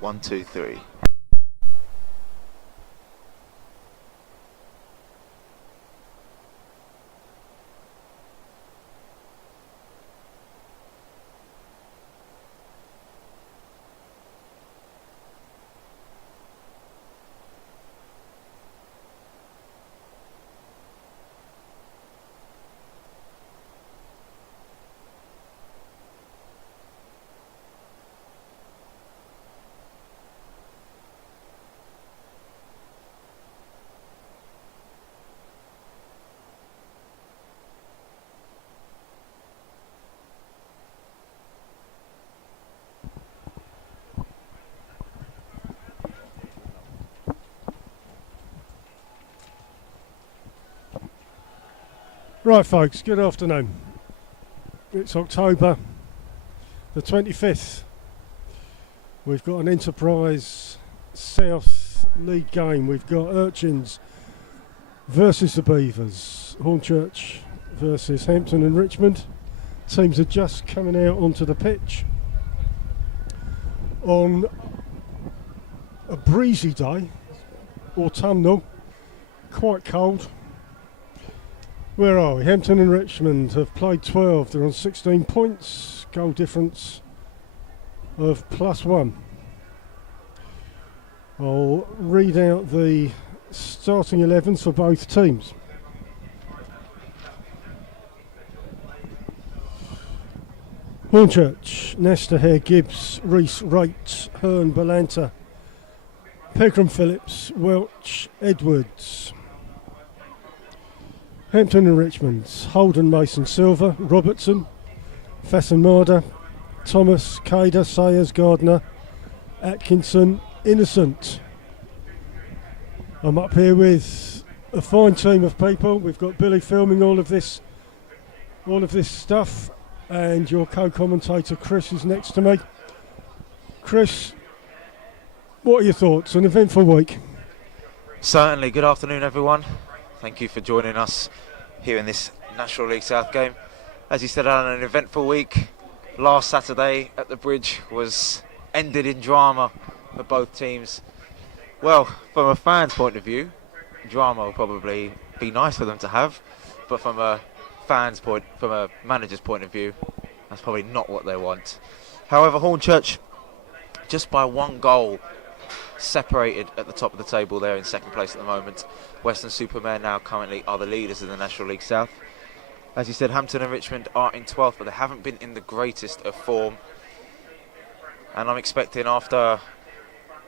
1, 2, 3. Right folks, good afternoon. It's October the 25th. We've got an Enterprise South League game. We've got Urchins versus the Beavers, Hornchurch versus Hampton and Richmond. Teams are just coming out onto the pitch on a breezy day, autumnal, quite cold. Where are we? Hampton and Richmond have played 12. They're on 16 points. Goal difference of +1. I'll read out the starting 11s for both teams. Hornchurch, Nestor, Hare, Gibbs, Rees, Rates, Hearn, Balanta, Pegram, Phillips, Welch, Edwards. Hampton and Richmond, Holden, Mason, Silver, Robertson, Fasson-Marder, Thomas, Cader, Sayers, Gardner, Atkinson, Innocent. I'm up here with a fine team of people. We've got Billy filming all of this stuff, and your co-commentator Chris is next to me. Chris, what are your thoughts? An eventful week. Certainly. Good afternoon, everyone. Thank you for joining us here in this National League South game. As you said, Alan, an eventful week. Last Saturday at the Bridge was ended in drama for both teams. Well, from a fan's point of view, drama will probably be nice for them to have, but from a manager's point of view, that's probably not what they want. However, Hornchurch, just by one goal, separated at the top of the table there in second place at the moment. Western-super-Mare now currently are the leaders of the National League South. As you said, Hampton and Richmond are in 12th, but they haven't been in the greatest of form. And I'm expecting, after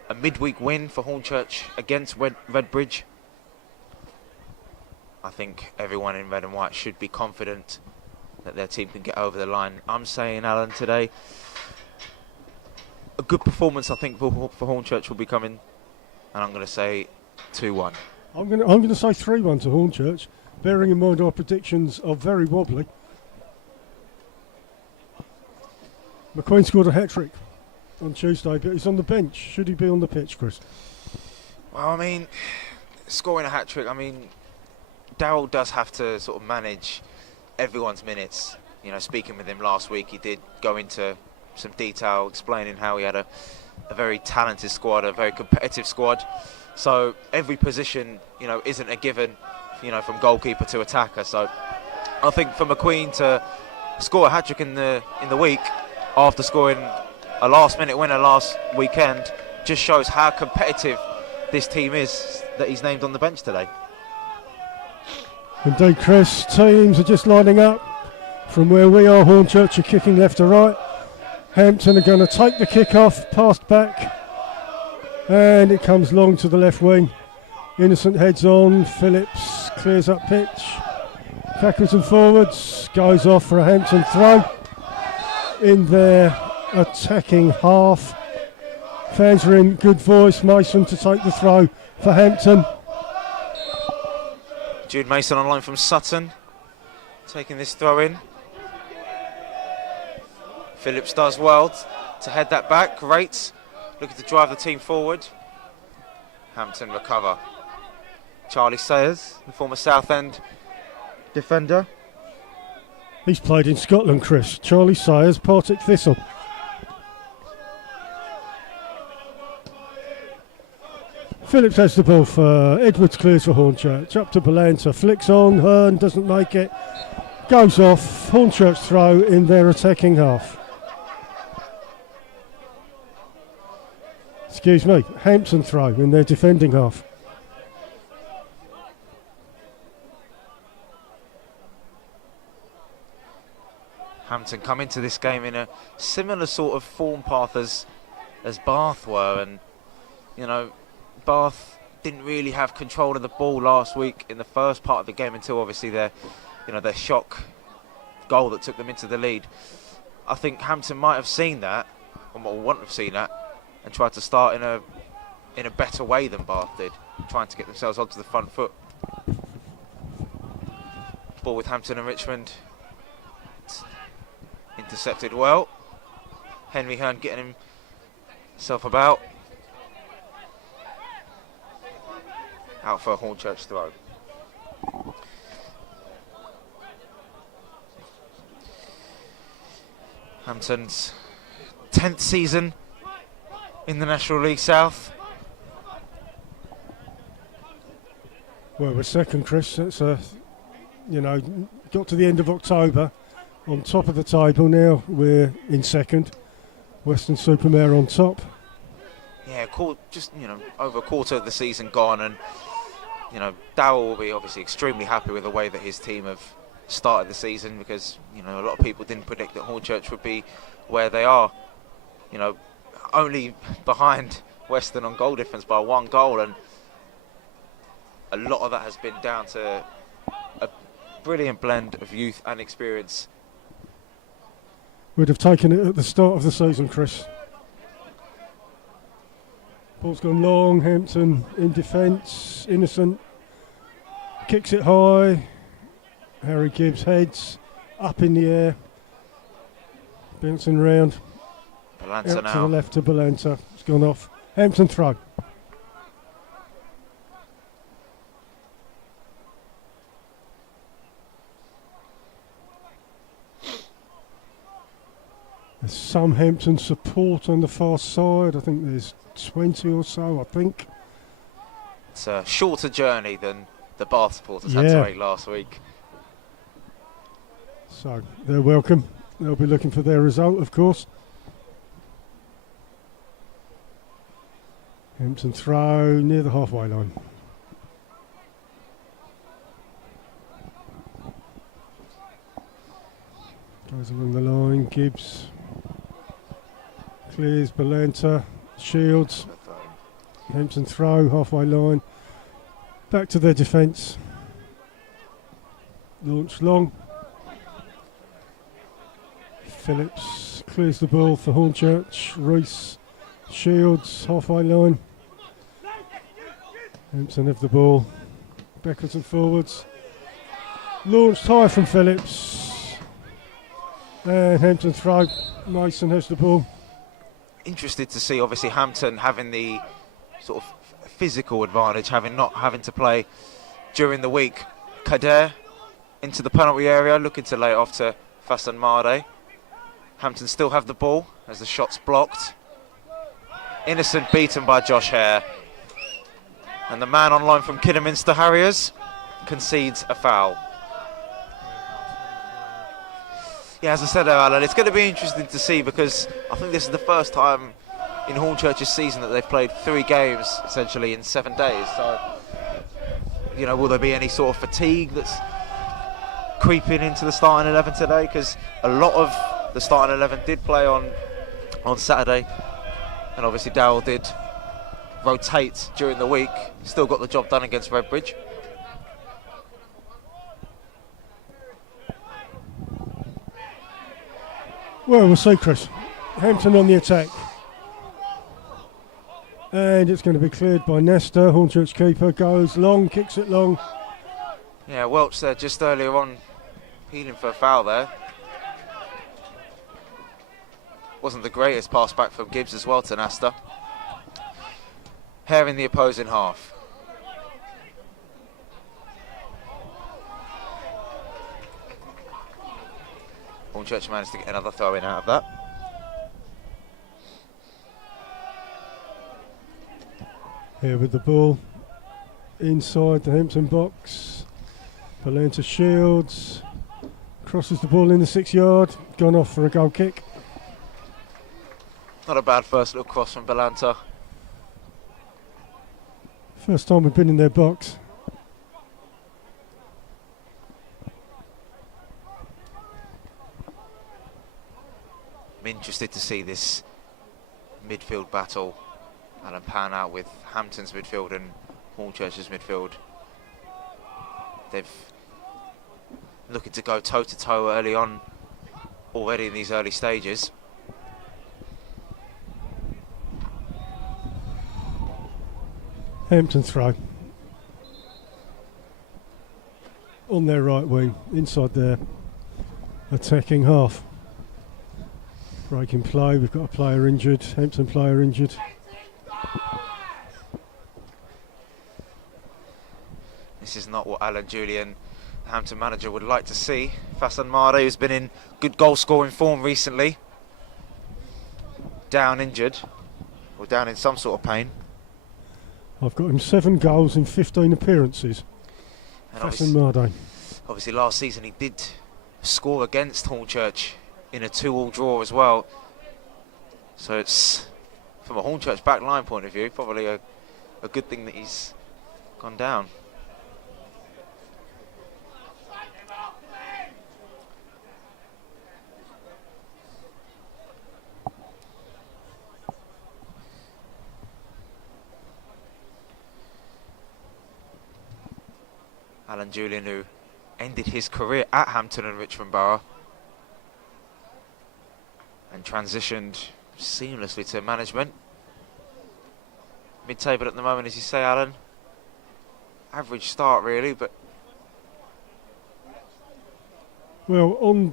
a midweek win for Hornchurch against Redbridge, I think everyone in red and white should be confident that their team can get over the line. I'm saying, Alan, today, a good performance, I think, for Hornchurch will be coming, and I'm going to say 2-1. I'm going to say 3-1 to Hornchurch, bearing in mind our predictions are very wobbly. McQueen scored a hat-trick on Tuesday, but he's on the bench. Should he be on the pitch, Chris? Well, I mean, scoring a hat-trick, I mean, Darryl does have to sort of manage everyone's minutes. You know, speaking with him last week, he did go into some detail explaining how he had a very talented squad, a very competitive squad. So every position, you know, isn't a given, you know, from goalkeeper to attacker. So I think for McQueen to score a hat-trick in the week after scoring a last-minute winner last weekend just shows how competitive this team is that he's named on the bench today. Indeed, Chris. Teams are just lining up from where we are. Hornchurch are kicking left to right. Hampton are going to take the kick off, passed back, and it comes long to the left wing. Innocent heads on, Phillips clears up pitch, backwards and forwards, goes off for a Hampton throw in their attacking half. Fans are in good voice. Mason to take the throw for Hampton. Jude Mason on line from Sutton, taking this throw in. Phillips does well to head that back. Great. Looking to drive the team forward. Hampton recover. Charlie Sayers, the former Southend defender. He's played in Scotland, Chris. Charlie Sayers, Partick Thistle. Phillips has the ball for Edwards, clears for Hornchurch. Up to Balanta, flicks on, Hearn doesn't make it. Goes off, Hornchurch throw in their attacking half. Excuse me, Hampton throw in their defending half. Hampton come into this game in a similar sort of form path as Bath were, and you know, Bath didn't really have control of the ball last week in the first part of the game until obviously their shock goal that took them into the lead. I think Hampton might have seen that, or wouldn't have seen that, and tried to start in a better way than Bath did, trying to get themselves onto the front foot. Ball with Hampton and Richmond. Intercepted well. Henry Hearn getting himself about. Out for a Hornchurch throw. Hampton's 10th season in the National League South. Well, we're second, Chris. It's got to the end of October. On top of the table now, we're in second. Western-super-Mare on top. Yeah, just over a quarter of the season gone, and Darrell will be obviously extremely happy with the way that his team have started the season, because a lot of people didn't predict that Hornchurch would be where they are. Only behind Western on goal difference by 1 goal, and a lot of that has been down to a brilliant blend of youth and experience. We'd have taken it at the start of the season, Chris. Ball's gone long, Hampton in defence, Innocent kicks it high, Harry Gibbs heads up in the air, bouncing round, Balanta out now. to the left to Balanta, it's gone off, Hampton throw. There's some Hampton support on the far side. I think there's 20 or so, I think. It's a shorter journey than the Bath supporters had to make last week. So they're welcome. They'll be looking for their result, of course. Hampton throw near the halfway line. Goes along the line, Gibbs. Clears, Balanta, Shields. Hampton throw, halfway line. Back to their defence. Launch long. Phillips clears the ball for Hornchurch. Reese, Shields, halfway line. Hampton have the ball. Backwards and forwards. Launched high from Phillips. And Hampton throw. Mason has the ball. Interested to see obviously Hampton having the sort of physical advantage, not having to play during the week. Kader into the penalty area, looking to lay it off to Fasan Made. Hampton still have the ball as the shot's blocked. Innocent beaten by Josh Hare. And the man on loan from Kidderminster Harriers concedes a foul. Yeah, as I said, Alan, it's going to be interesting to see, because I think this is the first time in Hornchurch's season that they've played 3 games essentially in 7 days. So, will there be any sort of fatigue that's creeping into the starting 11 today? Because a lot of the starting 11 did play on Saturday, and obviously Darrell did rotate during the week. Still got the job done against Redbridge. Well, we'll see, Chris. Hampton on the attack. And it's going to be cleared by Nesta. Hornchurch keeper goes long, kicks it long. Yeah, Welch there just earlier on, appealing for a foul there. Wasn't the greatest pass back from Gibbs as well to Nesta. Hare in the opposing half. Hornchurch managed to get another throw in out of that. Here with the ball inside the Hampton box. Balanta Shields crosses the ball in the 6 yard, gone off for a goal kick. Not a bad first little cross from Balanta. First time we've been in their box. I'm interested to see this midfield battle and pan out with Hampton's midfield and Hornchurch's midfield. They've looking to go toe to toe early on already in these early stages. Hampton throw on their right wing, inside their attacking half. Breaking play, we've got a player injured, Hampton player injured. This is not what Alan Julian, the Hampton manager, would like to see. Fasan Mare, who's been in good goal scoring form recently, down injured, or down in some sort of pain. I've got him 7 goals in 15 appearances. Fasan Mare. Obviously last season he did score against Hornchurch in a 2-2 draw as well. So it's, from a Hornchurch back line point of view, probably a good thing that he's gone down. Alan Julian, who ended his career at Hampton and Richmond Borough and transitioned seamlessly to management. Mid-table at the moment, as you say, Alan. Average start, really, but... Well,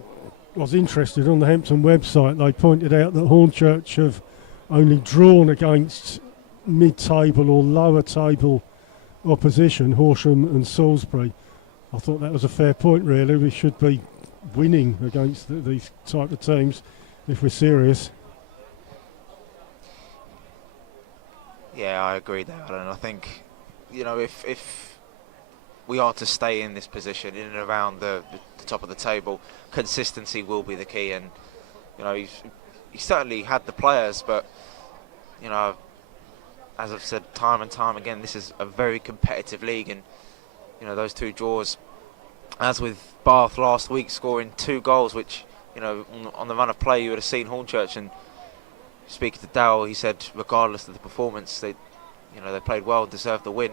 I was interested on the Hampton website. They pointed out that Hornchurch have only drawn against mid-table or lower table opposition, Horsham and Salisbury. I thought that was a fair point, really. We should be winning against these type of teams if we're serious. Yeah, I agree there, Alan. I think, you know, if we are to stay in this position, in and around the top of the table, consistency will be the key. And, you know, he certainly had the players, but, you know, as I've said time and time again, this is a very competitive league, and you know those 2 draws, as with Bath last week, scoring 2 goals, which, you know, on the run of play you would have seen Hornchurch. And speaking to Dowell, he said regardless of the performance, they played well, deserved the win.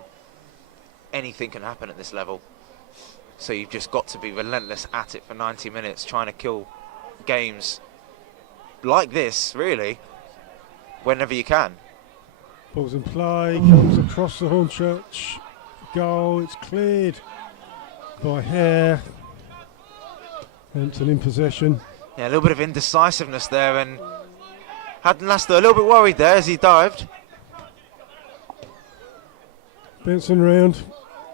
Anything can happen at this level, so you've just got to be relentless at it for 90 minutes, trying to kill games like this, really, whenever you can. Balls in play, comes across the Hornchurch goal, it's cleared by Hare. Hampton in possession. Yeah, a little bit of indecisiveness there, and Hampton Leicester a little bit worried there as he dived. Bouncing round,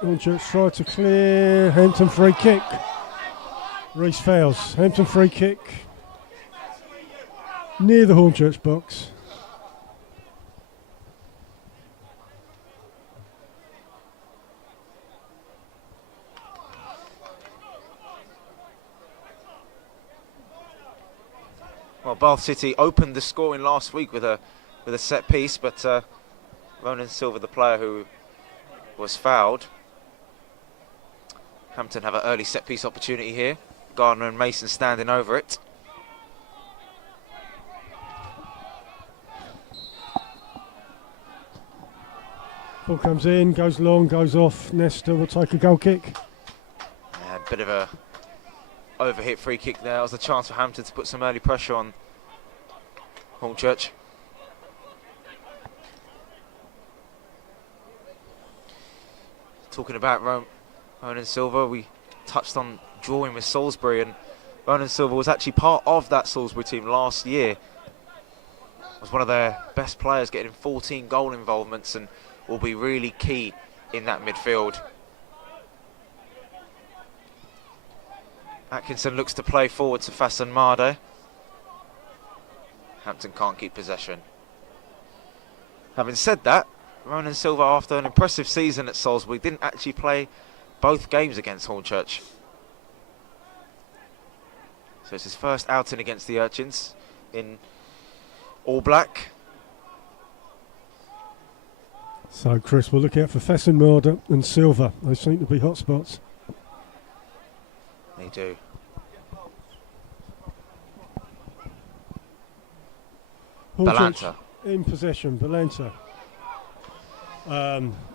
Hornchurch tried to clear, Hampton free kick. Reese fouls, Hampton free kick near the Hornchurch box. Well, Bath City opened the scoring last week with a set piece, but Ronan Silver, the player who was fouled. Hampton have an early set piece opportunity here. Gardner and Mason standing over it. Ball comes in, goes long, goes off. Nesta will take a goal kick. A bit of a overhit free kick there. It was a chance for Hampton to put some early pressure on Hornchurch. Talking about Ronan Silva, we touched on drawing with Salisbury, and Ronan Silva was actually part of that Salisbury team last year. Was one of their best players, getting 14 goal involvements, and will be really key in that midfield. Atkinson looks to play forward to Fasan Made. Hampton can't keep possession. Having said that, Ronan Silva, after an impressive season at Salisbury, didn't actually play both games against Hornchurch. So it's his first outing against the Urchins in all black. So, Chris, we'll look out for Fessenmarder and Silva. They seem to be hot spots. They do. Balanta. In possession, Balanta.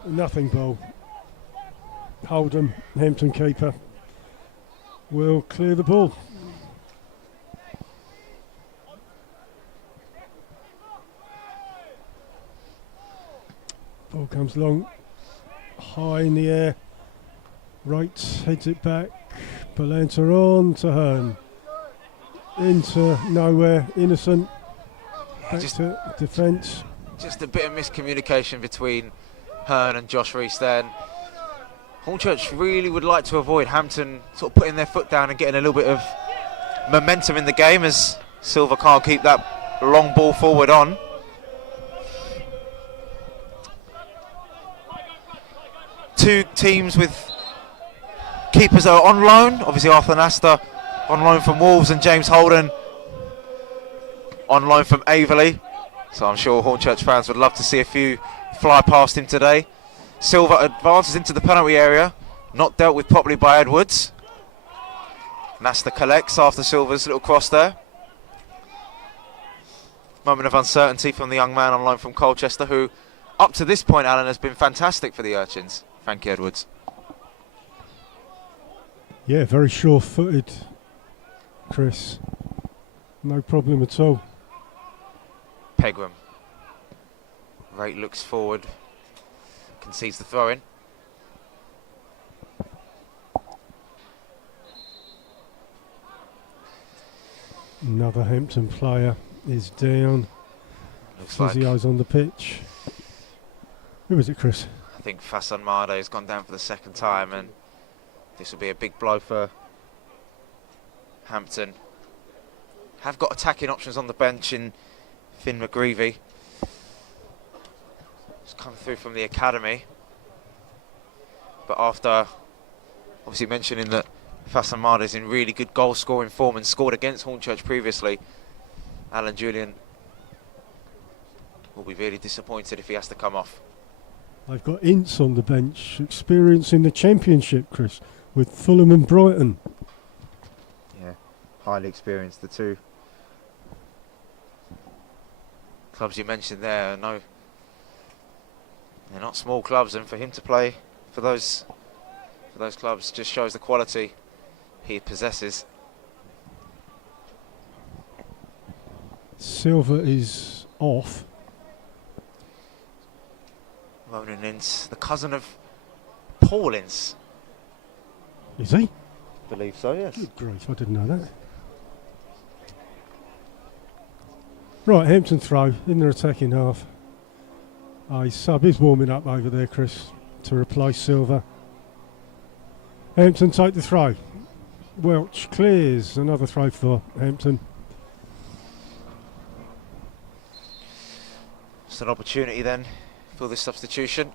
Nothing ball. Hold'em, Hampton keeper, will clear the ball. Ball comes long, high in the air. Wright heads it back. Balanta on to Hearn. Into nowhere, Innocent. Back to defence. Just a bit of miscommunication between Hearn and Josh Reese then. Hornchurch really would like to avoid Hampton sort of putting their foot down and getting a little bit of momentum in the game, as Silva can't keep that long ball forward on. Two teams with keepers that are on loan. Obviously Arthur Nasta on loan from Wolves and James Holden on loan from Averley. So I'm sure Hornchurch fans would love to see a few fly past him today. Silva advances into the penalty area, not dealt with properly by Edwards. Nasta collects after Silva's little cross there. Moment of uncertainty from the young man on loan from Colchester, who up to this point, Alan, has been fantastic for the Urchins. Frankie Edwards. Yeah, very sure-footed, Chris. No problem at all. Pegram. Wright looks forward, concedes the throw-in. Another Hampton player is down. Looks like Physio's on the pitch. Who is it, Chris? I think Fassan Made has gone down for the second time, and this will be a big blow for Hampton. Have got attacking options on the bench in Finn McGreevy. He's come through from the academy. But after obviously mentioning that Fassan Made is in really good goal scoring form and scored against Hornchurch previously, Alan Julian will be really disappointed if he has to come off. I've got Ince on the bench, experience in the Championship, Chris, with Fulham and Brighton. Yeah, highly experienced, the two clubs you mentioned there. No, they're not small clubs, and for him to play for those clubs just shows the quality he possesses. Silva is off. Ronan Ince, the cousin of Paul Ince. Is he? I believe so, yes. Good grief, I didn't know that. Right, Hampton throw in their attacking half. His sub is warming up over there, Chris, to replace Silva. Hampton take the throw. Welch clears, another throw for Hampton. It's an opportunity then for this substitution.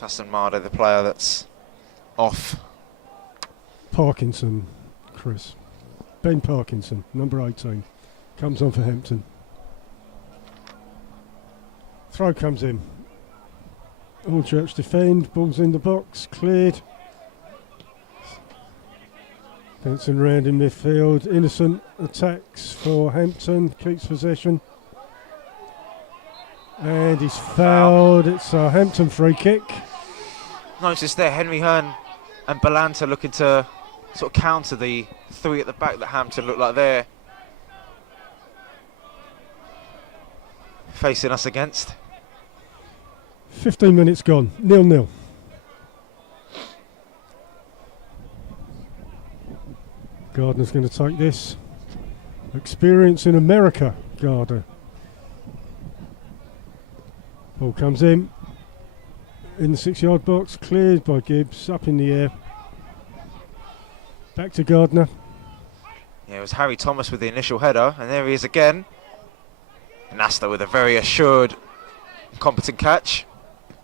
Fassan Made, the player that's off. Parkinson, Chris. Ben Parkinson, number 18, comes on for Hampton. Throw comes in. Hornchurch defend, ball's in the box, cleared. Bouncing round in midfield. Innocent attacks for Hampton, keeps possession. And he's fouled. It's a Hampton free kick. Notice there, Henry Hearn and Balanta looking to sort of counter the three at the back that Hampton look like they're facing us against. 15 minutes gone, 0-0. Gardner's going to take this. Experience in America, Gardner. Ball comes in the 6-yard box, cleared by Gibbs, up in the air. Back to Gardner. Yeah, it was Harry Thomas with the initial header, and there he is again. Nasta with a very assured Competent catch.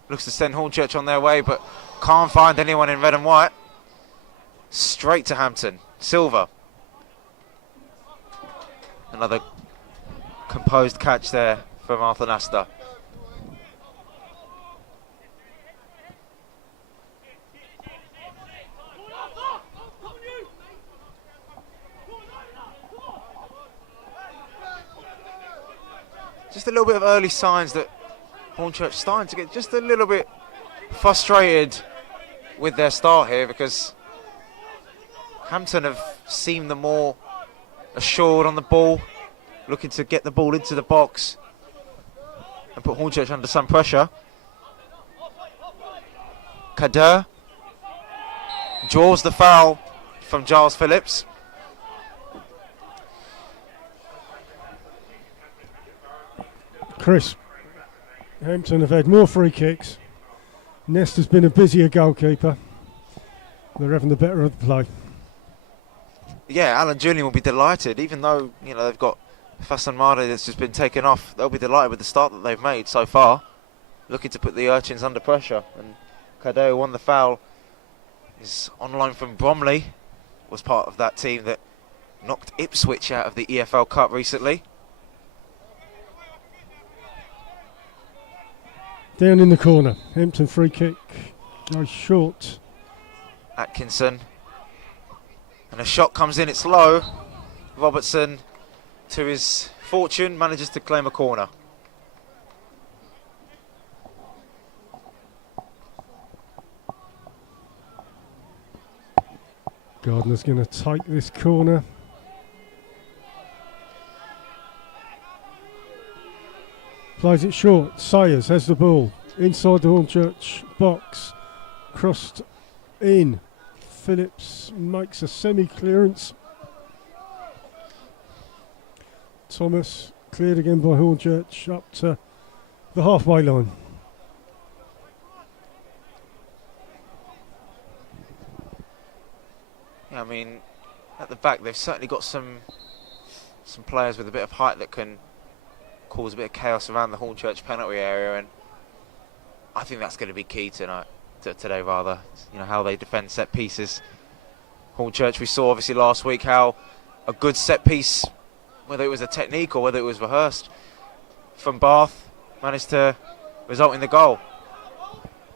Looks to send Hornchurch on their way, but can't find anyone in red and white. Straight to Hampton. Silver. Another composed catch there from Arthur Nasta. Just a little bit of early signs that Hornchurch starting to get just a little bit frustrated with their start here, because Hampton have seemed the more assured on the ball, looking to get the ball into the box and put Hornchurch under some pressure. Kader draws the foul from Giles Phillips. Chris, Hampton have had more free kicks. Nesta's been a busier goalkeeper. They're having the better of the play. Yeah, Alan Julian will be delighted, even though they've got Fassan Made that's just been taken off. They'll be delighted with the start that they've made so far, looking to put the Urchins under pressure. And Kader, who won the foul, is on loan from Bromley, was part of that team that knocked Ipswich out of the EFL Cup recently. Down in the corner, Hampton free kick, goes short. Atkinson, and a shot comes in, it's low. Robertson, to his fortune, manages to claim a corner. Gardner's going to take this corner. Plays it short. Sayers has the ball inside the Hornchurch box. Crossed in. Phillips makes a semi-clearance. Thomas cleared again by Hornchurch up to the halfway line. Yeah, I mean, at the back they've certainly got some players with a bit of height that can cause a bit of chaos around the Hornchurch penalty area, and I think that's going to be key today. How they defend set pieces. Hornchurch, we saw obviously last week how a good set piece, whether it was a technique or whether it was rehearsed, from Bath managed to result in the goal.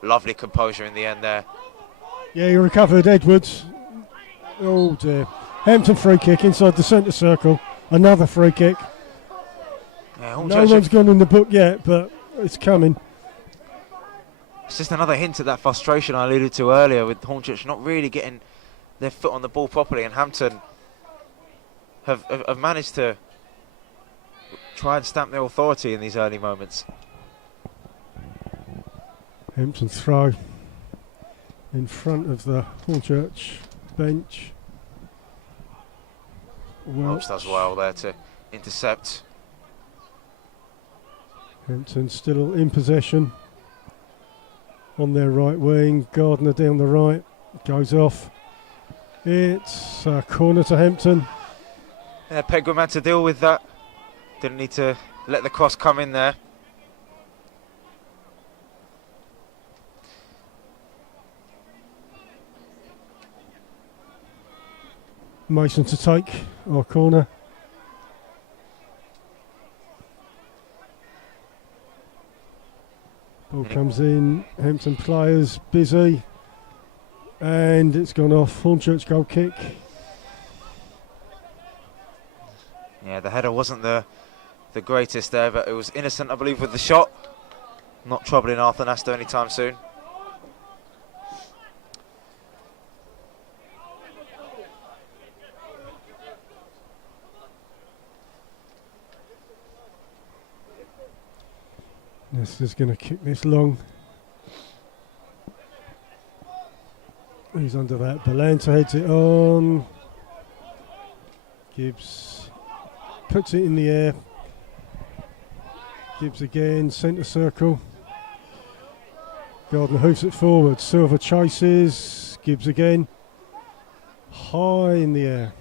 Lovely composure in the end there. Yeah, he recovered, Edwards. Oh dear. Hampton free kick inside the centre circle. Another free kick. Yeah, no one's gone in the book yet, but it's coming. It's just another hint at that frustration I alluded to earlier, with Hornchurch not really getting their foot on the ball properly, and Hampton have managed to try and stamp their authority in these early moments. Hampton throw in front of the Hornchurch bench. Welch does well there to intercept. Hampton still in possession on their right wing. Gardner down the right, goes off. It's a corner to Hampton. Yeah, Pegram had to deal with that. Didn't need to let the cross come in there. Mason to take our corner. Ball comes in, Hampton players busy, and it's gone off. Hornchurch goal kick. Yeah, the header wasn't the greatest there, but it was innocent, I believe, with the shot. Not troubling Arthur Nasta anytime soon. Nesta's going to kick this long. Who's under that? Balanta heads it on. Gibbs puts it in the air. Gibbs again, centre circle. Gardner hoofs it forward. Silver chases. Gibbs again. High in the air.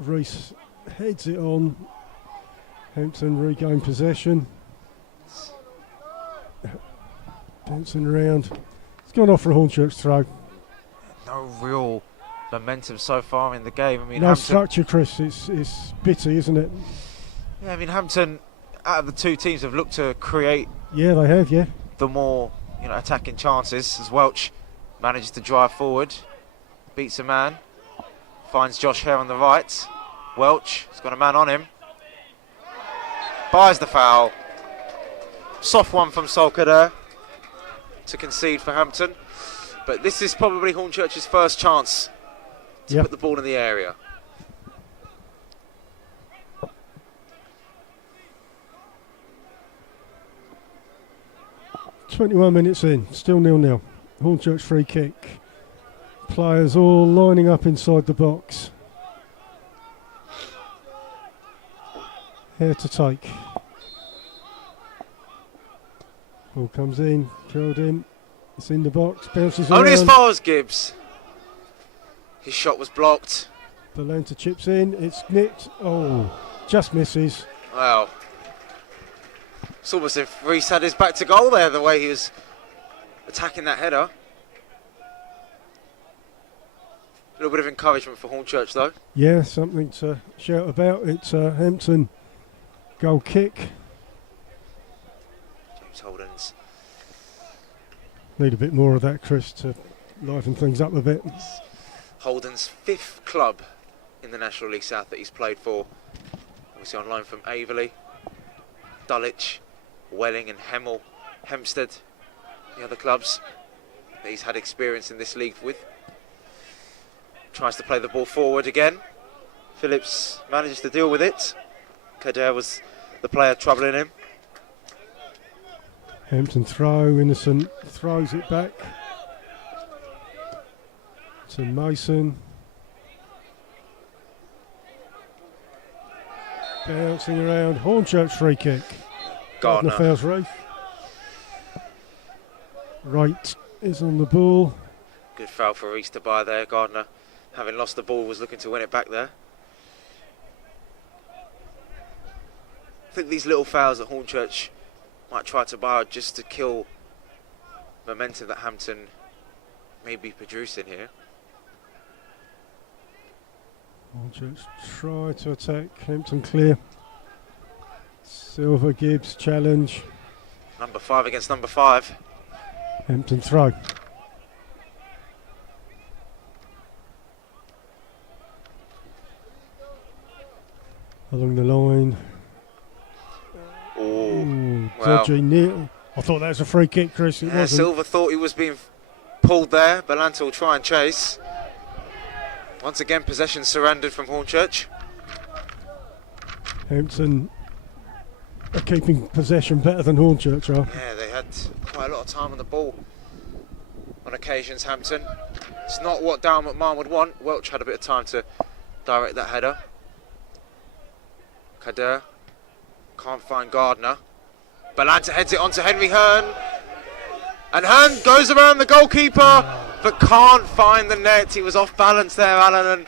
Reese heads it on. Hampton regain possession. Bouncing around. It's gone off for a Hornchurch throw. No real momentum so far in the game. I mean, No Hampton, structure, Chris. It's bitty, isn't it? yeah, I mean, Hampton, out of the two teams, have looked to create Yeah, they have, yeah. the more attacking chances, as Welch manages to drive forward, beats a man, finds Josh Hare on the right. Welch has got a man on him, buys the foul. Soft one from Solka there to concede for Hampton, but this is probably Hornchurch's first chance to put the ball in the area. .21 in, still 0-0. Hornchurch free kick. Players all lining up inside the box. Here to take. Ball comes in, curled in. It's in the box, bounces around. Only as far as Gibbs. His shot was blocked. Balanta chips in, it's nipped. Oh, just misses. Wow. It's almost as if Reese had his back to goal there, the way he was attacking that header. A little bit of encouragement for Hornchurch though. Yeah, something to shout about. It's a Hampton goal kick. James Holden's. Need a bit more of that, Chris, to liven things up a bit. Holden's 5th club in the National League South that he's played for. Obviously on loan from Averley, Dulwich, Welling and Hempstead, the other clubs that he's had experience in this league with. Tries to play the ball forward again. Phillips manages to deal with it. Kader was the player troubling him. Hampton throw, Innocent throws it back to Mason. Bouncing around, Hornchurch free kick. Gardner. Fouls Rafe. Wright is on the ball. Good foul for Reese to buy there. Gardner, having lost the ball, was looking to win it back there. I think these little fouls that Hornchurch might try to buy just to kill momentum that Hampton may be producing here. Hornchurch try to attack, Hampton clear. Silver, Gibbs, challenge. Number 5 against number 5. Hampton throw. Along the line. Ooh, dodgy near. I thought that was a free kick, Chris. It wasn't. Silver thought he was being pulled there. Balanta will try and chase. Once again, possession surrendered from Hornchurch. Hampton are keeping possession better than Hornchurch are. Yeah, they had quite a lot of time on the ball on occasions, Hampton. It's not what Darren McMahon would want. Welch had a bit of time to direct that header. Kader can't find Gardner. Balanta heads it onto Henry Hearn. And Hearn goes around the goalkeeper, but can't find the net. He was off balance there, Alan. And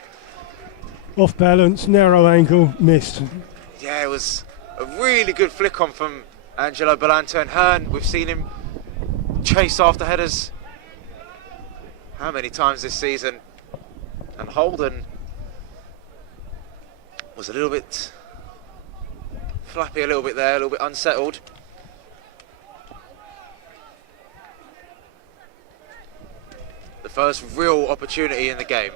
off balance, narrow angle, missed. yeah, it was a really good flick on from Angelo Balanta. And Hearn, we've seen him chase after headers how many times this season. And Holden was a little bit flappy, a little bit there, a little bit unsettled. The first real opportunity in the game.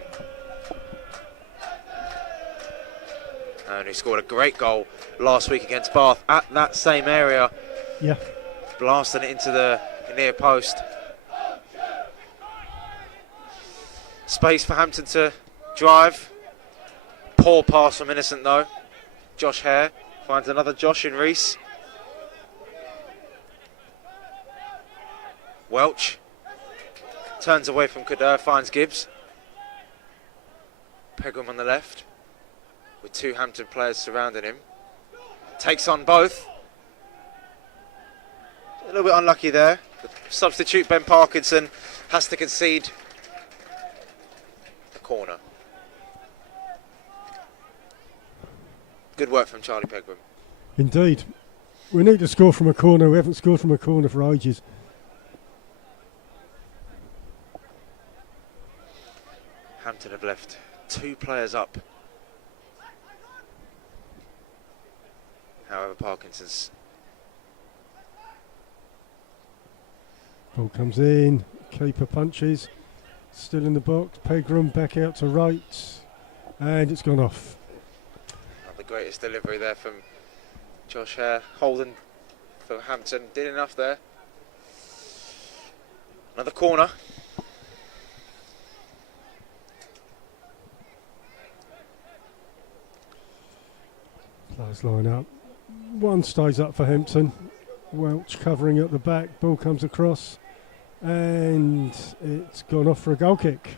And he scored a great goal last week against Bath at that same area. Yeah. Blasting it into the near post. Space for Hampton to drive. Poor pass from Innocent though. Josh Hare finds another Josh in Reese. Welch turns away from Kader, finds Gibbs. Pegram on the left with 2 Hampton players surrounding him. Takes on both. A little bit unlucky there. The substitute Ben Parkinson has to concede the corner. Good work from Charlie Pegram. Indeed. We need to score from a corner. We haven't scored from a corner for ages. Hampton have left 2 players up. However, Parkinson's. Ball comes in. Keeper punches. Still in the box. Pegram back out to right. And it's gone off. Not the greatest delivery there from Josh Hare. Holden for Hampton did enough there. Another corner. Players line up. One stays up for Hampton. Welch covering at the back. Ball comes across. And it's gone off for a goal kick.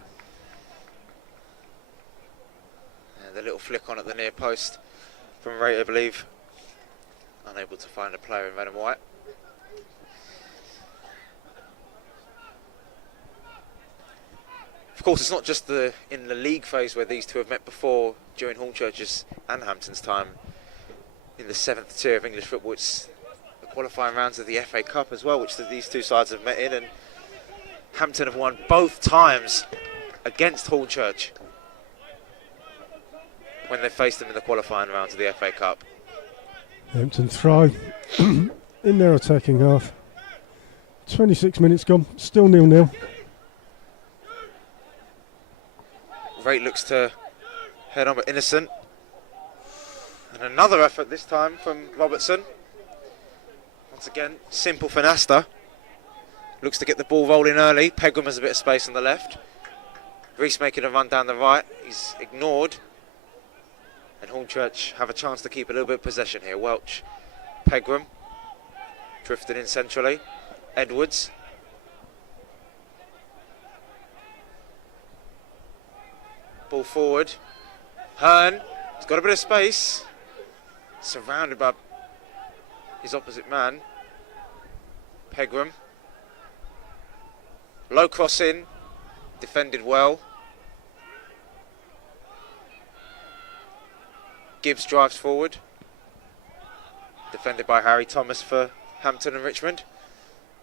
And the little flick on at the near post from Ray, I believe. Unable to find a player in red and white. Of course, it's not just in the league phase where these two have met before during Hornchurch's and Hampton's time in the 7th tier of English football. It's the qualifying rounds of the FA Cup as well, which these two sides have met in, and Hampton have won both times against Hornchurch when they faced them in the qualifying rounds of the FA Cup. Hampton throw in their attacking half. 26 minutes gone, still 0-0. Rate looks to head on, but innocent. And another effort this time from Robertson. Once again, simple for Nasta. Looks to get the ball rolling early. Pegram has a bit of space on the left. Reese making a run down the right. He's ignored. And Hornchurch have a chance to keep a little bit of possession here. Welch, Pegram, drifted in centrally. Edwards. Ball forward. Hearn has got a bit of space. Surrounded by his opposite man. Pegram. Low cross in. Defended well. Gibbs drives forward. Defended by Harry Thomas for Hampton and Richmond.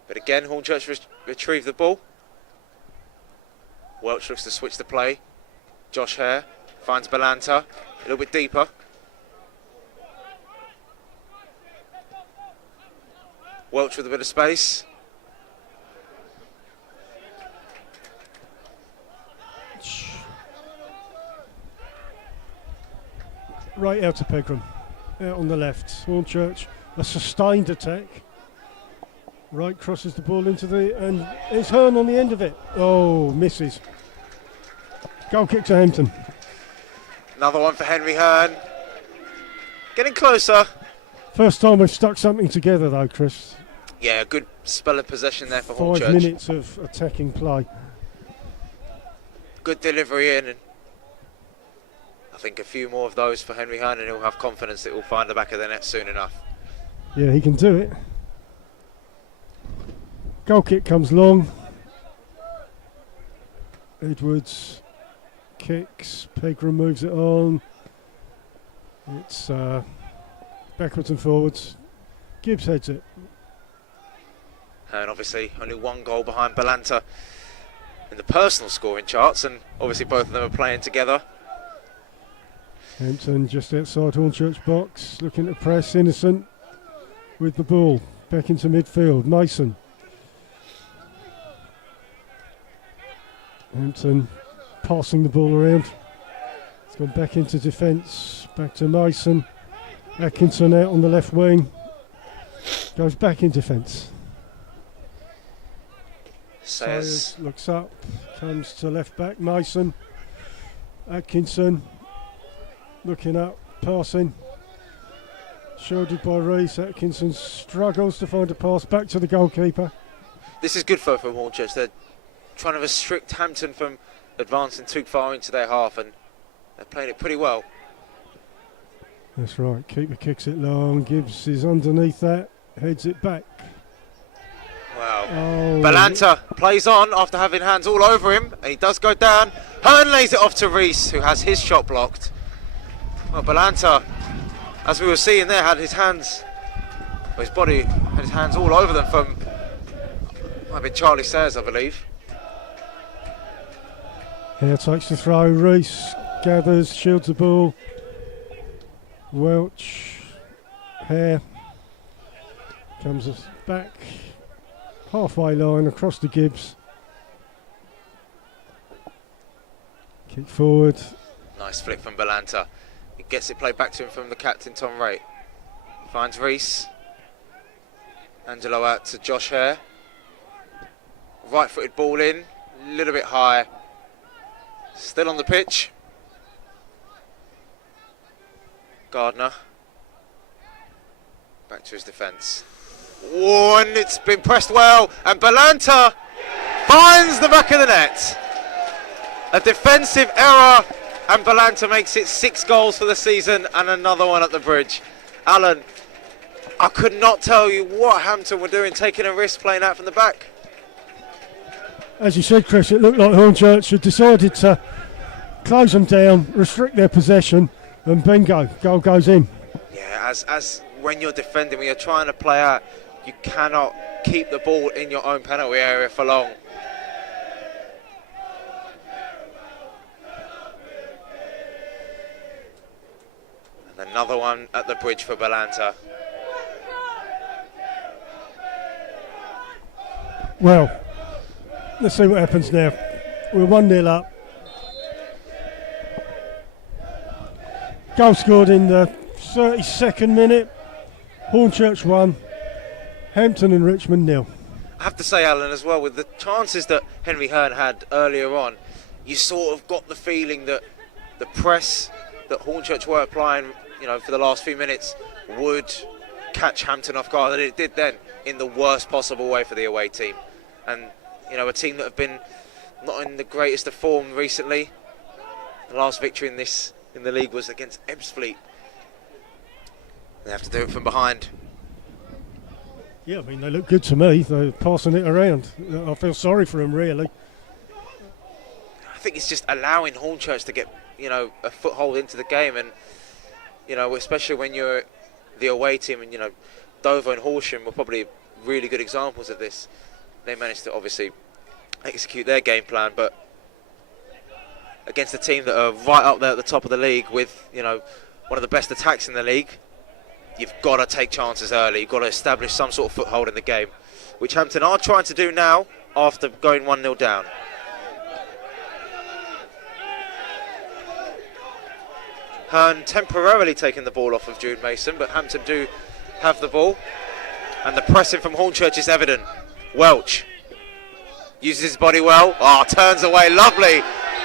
But again, Hornchurch retrieve the ball. Welch looks to switch the play. Josh Hare finds Balanta, a little bit deeper. Welch with a bit of space. Right out to Pegram, out on the left. Hornchurch, a sustained attack. Right crosses the ball into and it's Hearn on the end of it. Oh, misses. Goal kick to Hampton. Another one for Henry Hearn. Getting closer. First time we've stuck something together though, Chris. Yeah, a good spell of possession there for Hornchurch. 5 minutes of attacking play. Good delivery in, and I think a few more of those for Henry Hearn, and he'll have confidence that he'll find the back of the net soon enough. Yeah, he can do it. Goal kick comes long. Edwards kicks, Pegram moves it on. It's backwards and forwards. Gibbs heads it. And obviously only one goal behind Balanta in the personal scoring charts, and obviously both of them are playing together. Hampton just outside Hornchurch box, looking to press. Innocent with the ball, back into midfield. Mason. Hampton passing the ball around. It's gone back into defence, back to Mason. Atkinson out on the left wing, goes back in defence. Sayers looks up, comes to left back. Mason. Atkinson looking up, passing. Shielded by Reese. Atkinson struggles to find a pass back to the goalkeeper. This is good for Hornchurch. They're trying to restrict Hampton from advancing too far into their half, and they're playing it pretty well. That's right. Keeper kicks it long. Gibbs is underneath that. Heads it back. Wow. Oh. Balanta plays on after having hands all over him, and he does go down. Hearn lays it off to Reese, who has his shot blocked. Well, Balanta as we were seeing there, had his hands, his body, had his hands all over them from, might have been Charlie Sayers, I believe. Hare takes the throw, Reese gathers, shields the ball. Welch, Hare comes back, halfway line across the Gibbs. Kick forward. Nice flick from Balanta. He gets it played back to him from the captain, Tom Wright. Finds Reese. Angelo out to Josh Hare. Right-footed ball in, a little bit high. Still on the pitch. Gardner. Back to his defence. Oh, and it's been pressed well. And Balanta finds the back of the net. A defensive error, and Balanta makes it 6 goals for the season and another one at the bridge. Alan, I could not tell you what Hampton were doing, taking a risk playing out from the back. As you said, Chris, it looked like Hornchurch had decided to close them down, restrict their possession, and bingo, goal goes in. Yeah, as when you're defending, when you're trying to play out, you cannot keep the ball in your own penalty area for long. And another one at the bridge for Balanta. Well, let's see what happens now. We're 1-0 up. Goal scored in the 32nd minute. Hornchurch 1, Hampton and Richmond 0. I have to say, Alan, as well, with the chances that Henry Hearn had earlier on, you sort of got the feeling that the press that Hornchurch were applying, you know, for the last few minutes would catch Hampton off guard, and it did then in the worst possible way for the away team. And, you know, a team that have been not in the greatest of form recently. The last victory in the league was against Ebbsfleet. They have to do it from behind. Yeah, I mean, they look good to me. They're passing it around. I feel sorry for them, really. I think it's just allowing Hornchurch to get, you know, a foothold into the game, and, you know, especially when you're the away team, and, you know, Dover and Horsham were probably really good examples of this. They managed to obviously execute their game plan, but against a team that are right up there at the top of the league with, you know, one of the best attacks in the league, you've got to take chances early. You've got to establish some sort of foothold in the game, which Hampton are trying to do now after going 1-0 down. Hearn temporarily taking the ball off of Jude Mason, but Hampton do have the ball, and the pressing from Hornchurch is evident. Welch uses his body well. Oh, turns away, lovely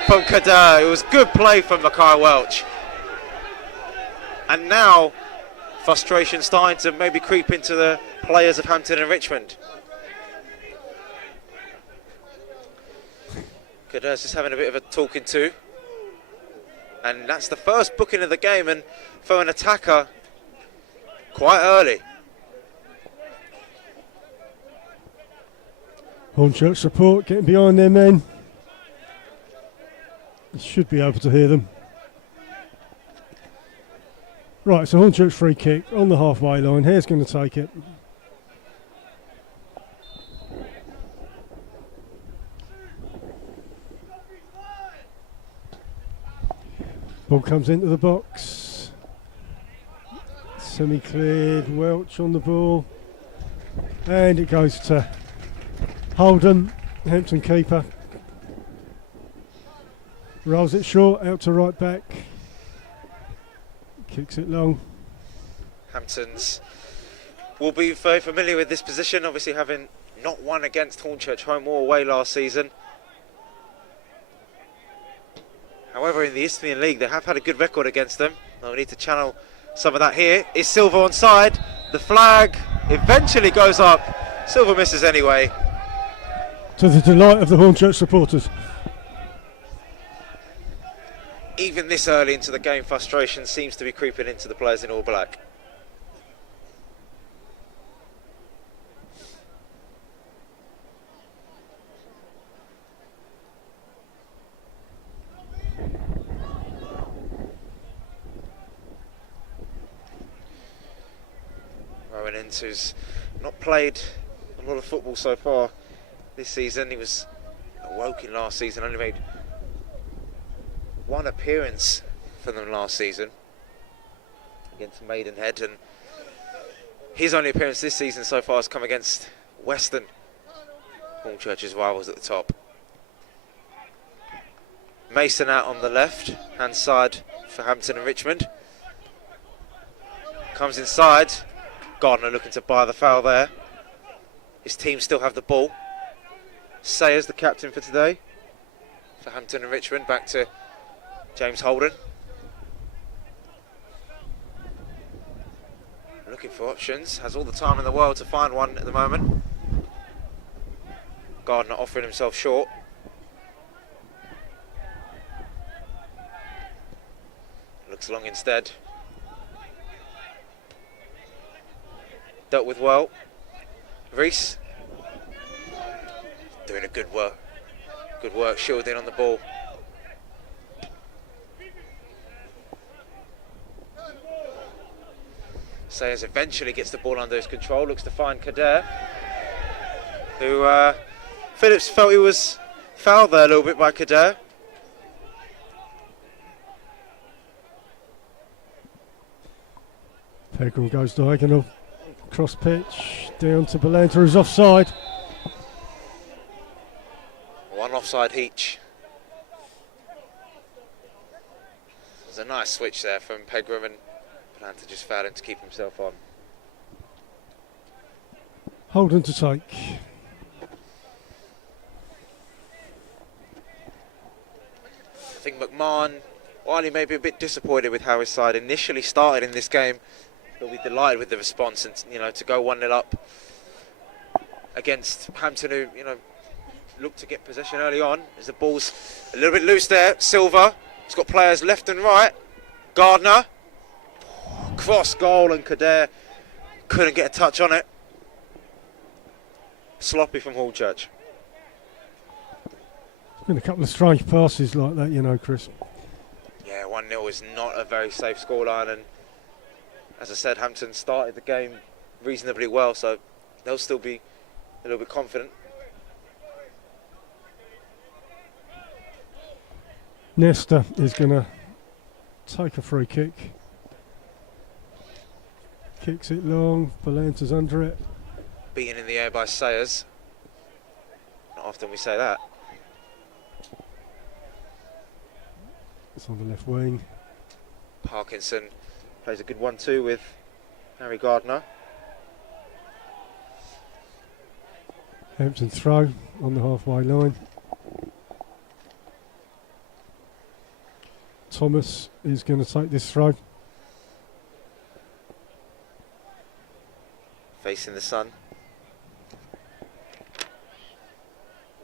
from Kader. It was good play from Mackay Welch. And now frustration starting to maybe creep into the players of Hampton and Richmond. Kader's just having a bit of a talking to. And that's the first booking of the game, and for an attacker, quite early. Hornchurch support getting behind their men. Should be able to hear them. Right, so Hornchurch free kick on the halfway line. Hare's going to take it. Ball comes into the box. Semi-cleared, Welch on the ball. And it goes to Holden, Hampton keeper. Rolls it short, out to right back. Kicks it long. Hamptons will be very familiar with this position, obviously having not won against Hornchurch home or away last season. However, in the Isthmian League, they have had a good record against them. Now we need to channel some of that here. Is Silva onside? The flag eventually goes up. Silva misses anyway. To the delight of the Hornchurch supporters. Even this early into the game, frustration seems to be creeping into the players in all black. Urchins, who's not played a lot of football so far this season. He was at Woking last season, only made one appearance for them last season against Maidenhead, and his only appearance this season so far has come against Western, Hornchurch's rivals at the top. Mason out on the left hand side for Hampton and Richmond. Comes inside. Gardner looking to buy the foul there. His team still have the ball. Sayers, the captain for today, for Hampton and Richmond. Back to James Holden. Looking for options. Has all the time in the world to find one at the moment. Gardner offering himself short. Looks long instead. Dealt with well. Reese doing a good work. Good work shielding on the ball. Sayers eventually gets the ball under his control. Looks to find Kader, who Phillips felt he was fouled there a little bit by Kader. Pegram goes diagonal, cross pitch, down to Belanta, who's offside. One offside each. There's a nice switch there from Pegram, and Belanta just fouling to keep himself on. Holden to take. I think McMahon, while he may be a bit disappointed with how his side initially started in this game, he'll be delighted with the response, and to go 1-0 up against Hampton, who looked to get possession early on. As the ball's a little bit loose there. Silva, he's got players left and right. Gardner, cross goal, and Kader couldn't get a touch on it. Sloppy from Hornchurch. There's been a couple of strange passes like that, Chris. Yeah, 1-0 is not a very safe scoreline, and as I said, Hampton started the game reasonably well, so they'll still be a little bit confident. Nesta is going to take a free kick. Kicks it long, Belanta's under it. Beaten in the air by Sayers. Not often we say that. It's on the left wing. Parkinson plays a good 1-2 with Harry Gardner. Hampton throw on the halfway line. Thomas is going to take this throw. Facing the sun.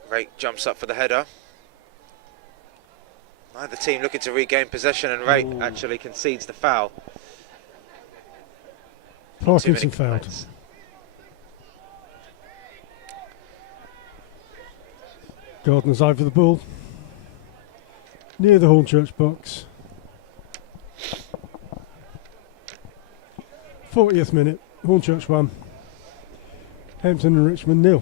Rake jumps up for the header. Neither team looking to regain possession, and Rake actually concedes the foul. Parkinson fouled. Gardner's over the ball. Near the Hornchurch box. 40th minute, Hornchurch 1. Hampton and Richmond 0.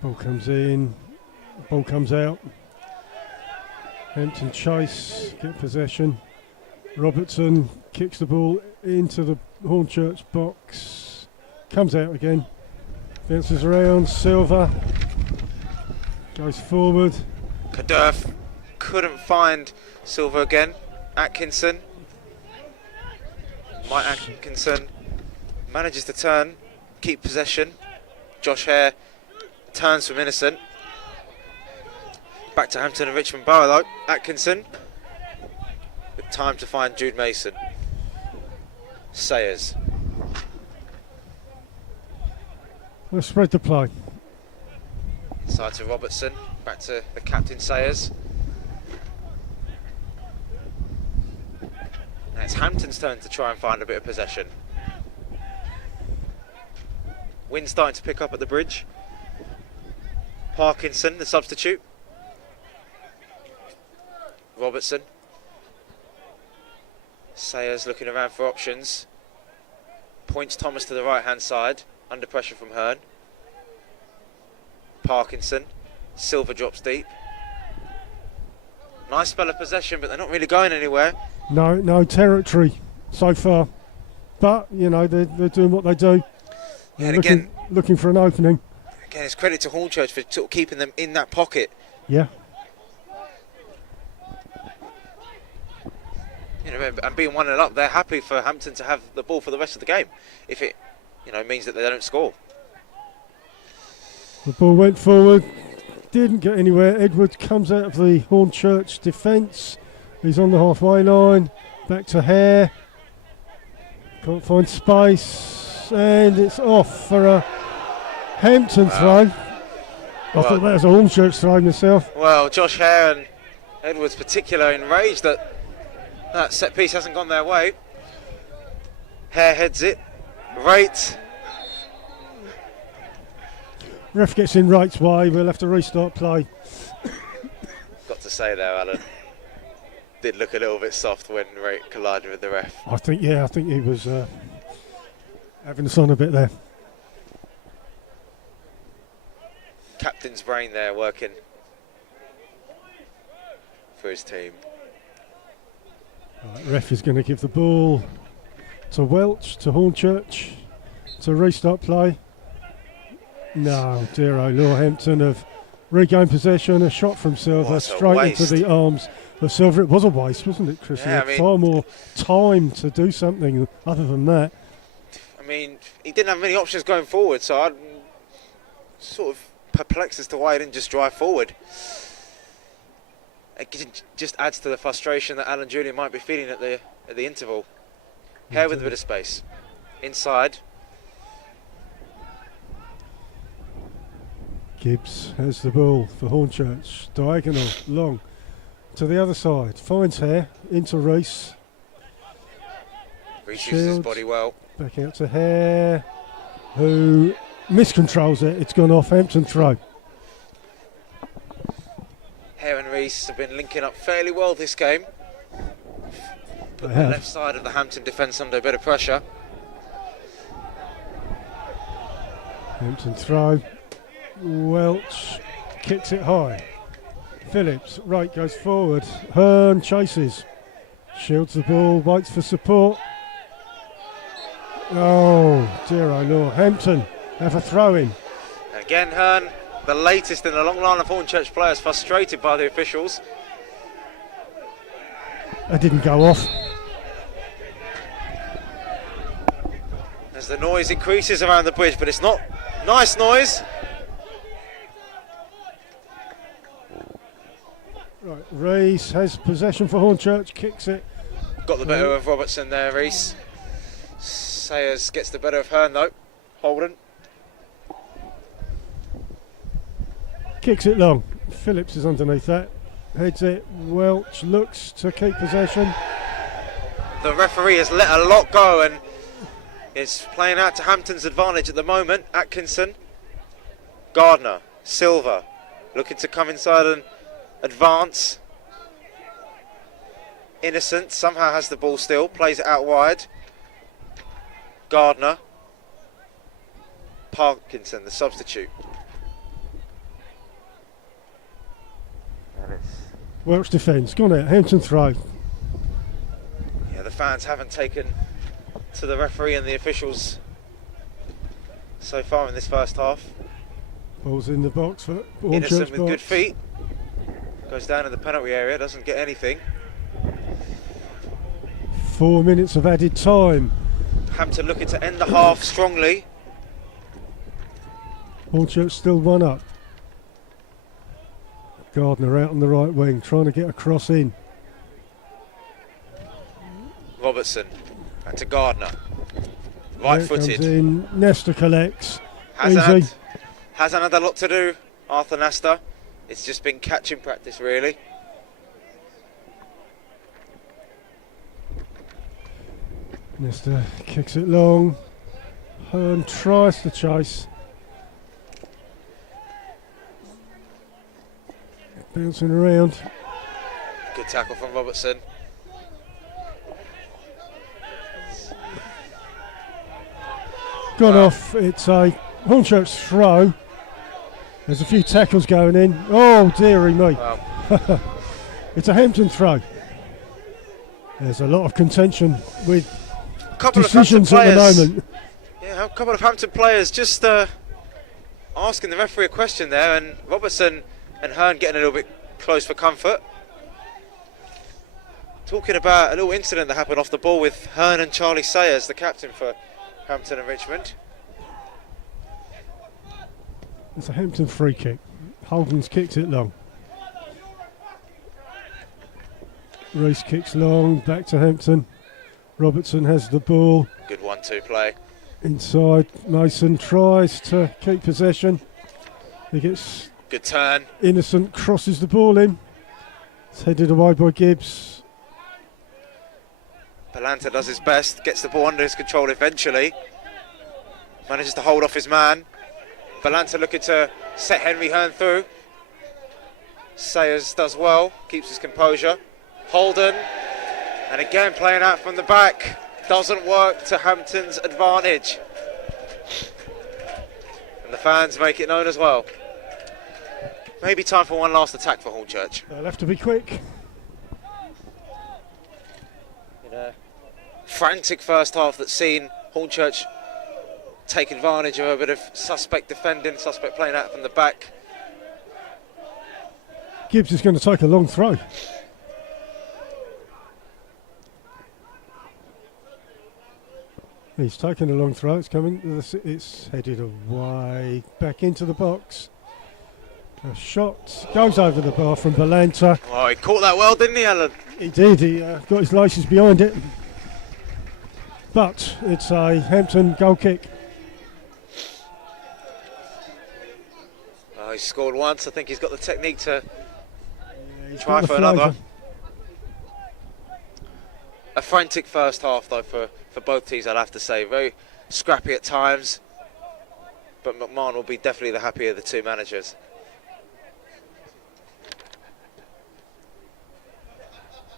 Ball comes in, ball comes out. Hampton chase, get possession. Robertson kicks the ball into the Hornchurch box, comes out again, bounces around. Silva goes forward. Kader couldn't find Silva again. Atkinson. Mike Atkinson manages to turn, keep possession. Josh Hare turns from innocent. Back to Hampton and Richmond Barlow. Atkinson with time to find Jude Mason. Sayers. We'll spread the play. Inside to Robertson. Back to the captain Sayers. Now it's Hampton's turn to try and find a bit of possession. Wind starting to pick up at the bridge. Parkinson, the substitute. Robertson. Sayers looking around for options. Points Thomas to the right hand side. Under pressure from Hearn. Parkinson. Silver drops deep. Nice spell of possession, but they're not really going anywhere. No territory so far. But, you know, they're doing what they do. Yeah, and looking for an opening. Again, it's credit to Hornchurch for sort of keeping them in that pocket. Yeah. You know, and being 1-0 up, they're happy for Hampton to have the ball for the rest of the game, if it, you know, means that they don't score. The ball went forward, didn't get anywhere. Edwards comes out of the Hornchurch defence. He's on the halfway line. Back to Hare. Can't find space, and it's off for a Hampton throw. I thought that was a Hornchurch throw myself. Well, Josh Hare and Edwards particularly enraged that that set piece hasn't gone their way. Hare heads it. Right. Ref gets in Wright's way. We'll have to restart play. Got to say there, Alan. Did look a little bit soft when Wright collided with the ref. I think he was having us on a bit there. Captain's brain there working for his team. Right, ref is going to give the ball to Welch, to Hornchurch, to restart play. No, dear oh Lord, Hampton have regained possession. A shot from Silver straight into the arms of Silver. It was a waste, wasn't it, Chris? Yeah, he had far more time to do something other than that. I mean, he didn't have many options going forward, so I'm sort of perplexed as to why he didn't just drive forward. It just adds to the frustration that Alan Julian might be feeling at the interval. Hare with a bit of space. Inside. Gibbs has the ball for Hornchurch. Diagonal, long. To the other side. Finds Hare. Into Reese. Reese uses his body well. Back out to Hare, who miscontrols it. It's gone off. Hampton throw. Hare and Reese have been linking up fairly well this game. Put the left side of the Hampton defence under a bit of pressure. Hampton throw. Welch kicks it high. Phillips, right, goes forward. Hearn chases. Shields the ball, waits for support. Oh, dear oh Lord. Hampton have a throw in. Again, Hearn, the latest in a long line of Hornchurch players, frustrated by the officials. That didn't go off. As the noise increases around the bridge, but it's not nice noise. Right, Reese has possession for Hornchurch, kicks it. Got the better of Robertson there, Reese. Sayers gets the better of Hearn though. Holden. Kicks it long. Phillips is underneath that. Heads it. Welch looks to keep possession. The referee has let a lot go and is playing out to Hampton's advantage at the moment. Atkinson. Gardner. Silver. Looking to come inside and advance. Innocent somehow has the ball still. Plays it out wide. Gardner. Parkinson, the substitute. Welch defends. Gone out. Hampton throw. Yeah, the fans haven't taken to the referee and the officials so far in this first half. Ball's in the box for Hornchurch. Innocent with good feet. Goes down in the penalty area, doesn't get anything. 4 minutes of added time. Hampton looking to end the half strongly. Hornchurch still one up. Gardner out on the right wing, trying to get a cross in. Robertson, and to Gardner. Right-footed. Comes in. Nestor collects. Hasn't had a lot to do, Arthur Nestor. It's just been catching practice, really. Nestor kicks it long. Hearn tries to chase. bouncing around. Good tackle from Robertson. Gone off. It's a Hornchurch throw. There's a few tackles going in. Oh, dearie me. Wow. It's a Hampton throw. There's a lot of contention with Couple decisions of at Hampton the players. moment. Yeah, a couple of Hampton players just asking the referee a question there, and Robertson and Hearn getting a little bit close for comfort. Talking about a little incident that happened off the ball with Hearn and Charlie Sayers, the captain for Hampton and Richmond. It's a Hampton free kick. Holden's kicked it long. Reese kicks long, back to Hampton. Robertson has the ball. Good 1-2 play. Inside, Mason tries to keep possession. He gets Good turn. innocent, crosses the ball in. It's headed away by Gibbs. Balanta does his best, gets the ball under his control eventually. Manages to hold off his man. Balanta looking to set Henry Hearn through. Sayers does well, keeps his composure. Holden, and again playing out from the back. Doesn't work to Hampton's advantage. And the fans make it known as well. Maybe time for one last attack for Hornchurch. They'll have to be quick. In a frantic first half that's seen Hornchurch take advantage of a bit of suspect defending, suspect playing out from the back. Gibbs is going to take a long throw. He's taken a long throw, it's coming, it's headed away, back into the box. A shot goes over the bar from Balanta. Oh, he caught that well, didn't he, Alan? He did, he got his laces behind it. But it's a Hampton goal kick. Oh, he scored once, I think he's got the technique to He's try got the for another. flavour. A frantic first half though for both teams, I'd have to say. Very scrappy at times, but McMahon will be definitely the happier of the two managers.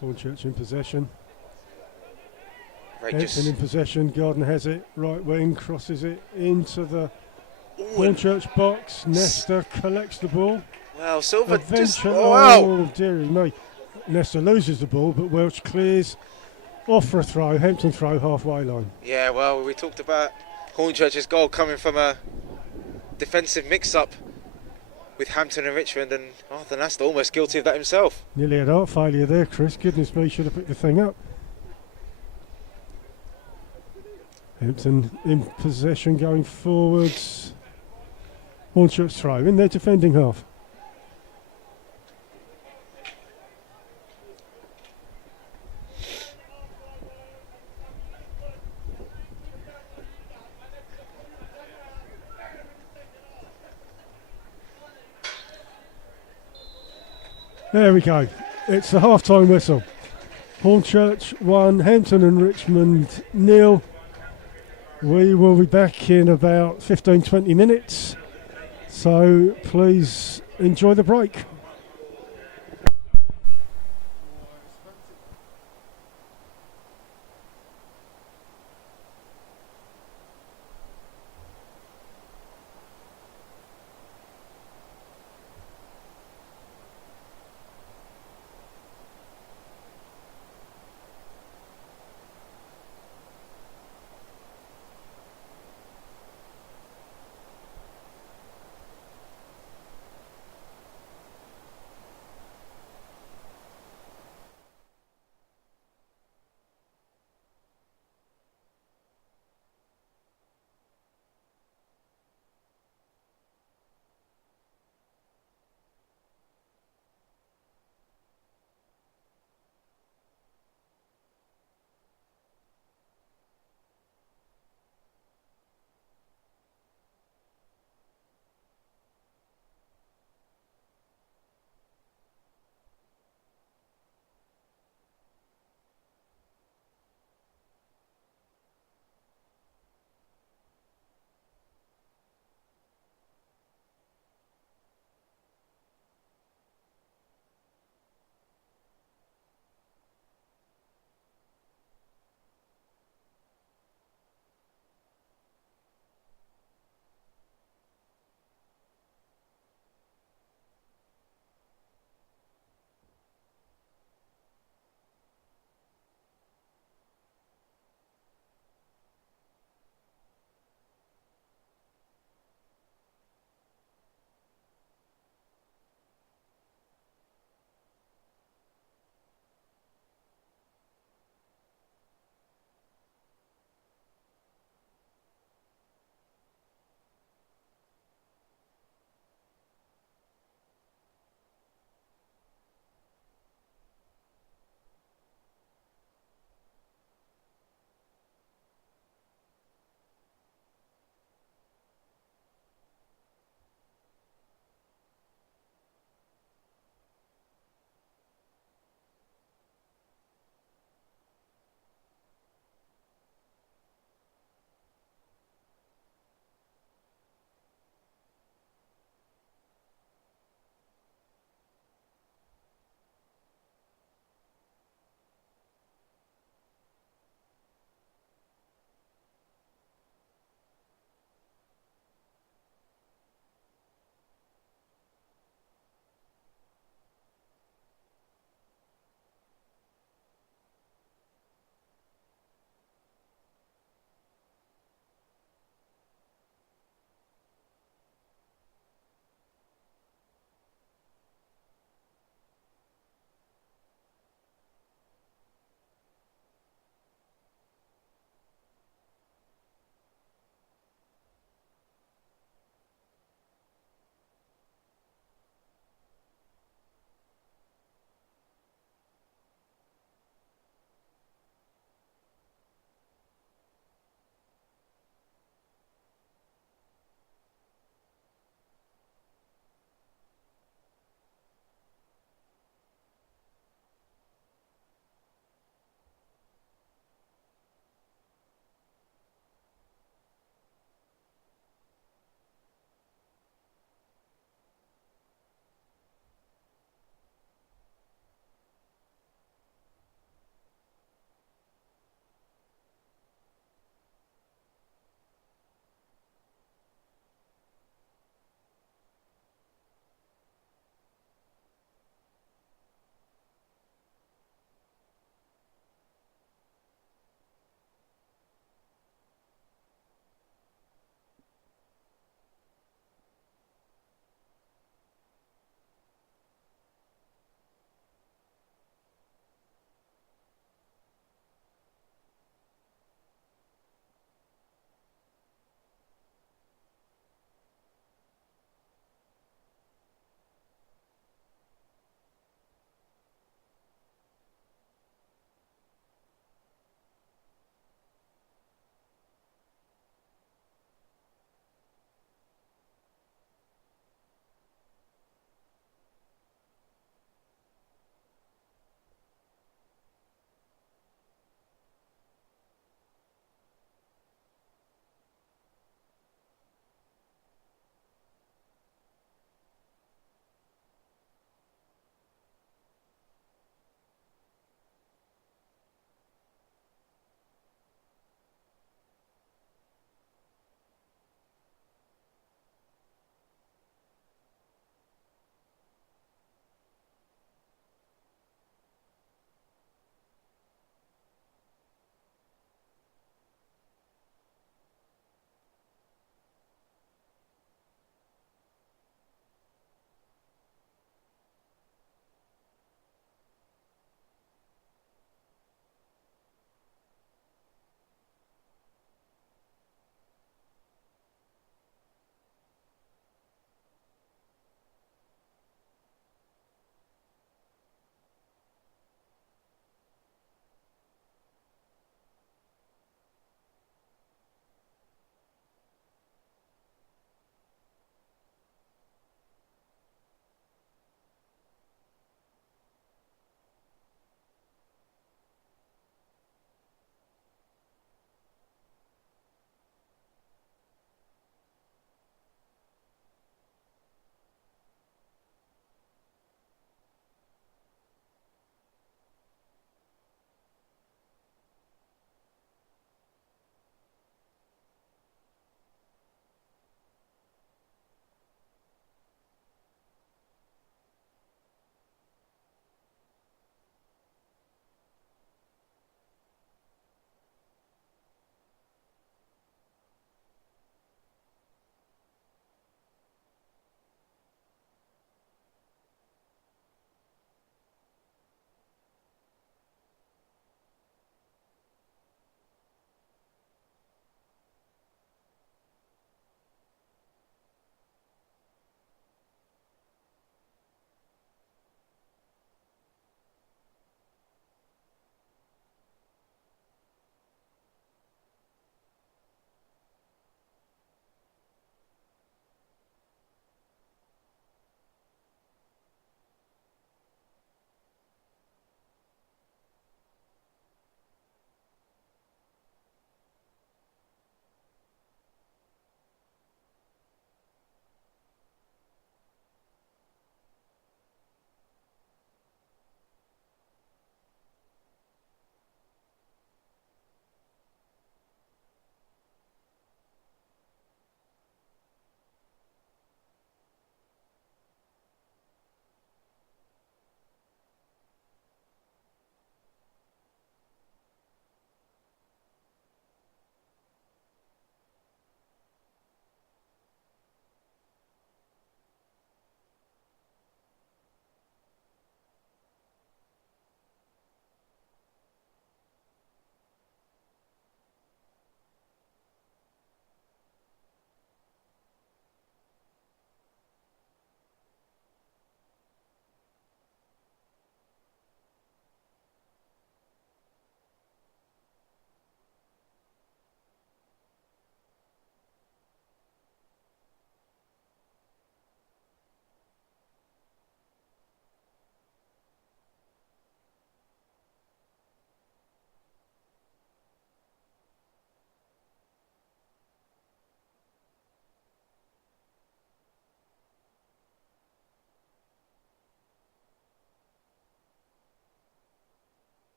Hornchurch in possession. Very Hampton in possession, Gardner has it, right wing, crosses it into the Hornchurch box. Nesta collects the ball. Well, Silver just, Adventure, oh, wow. oh dearie me. Nesta loses the ball, but Welch clears off for a throw, Hampton throw, halfway line. Yeah, well, we talked about Hornchurch's goal coming from a defensive mix-up with Hampton and Richmond, and Arthur Nasta almost guilty of that himself. Nearly had heart failure there, Chris. Goodness me, should have picked the thing up. Hampton in possession going forwards. Hornchurch throw in their defending half. There we go. It's the half-time whistle. Hornchurch 1, Hampton and Richmond 0. We will be back in about 15-20 minutes. So please enjoy the break.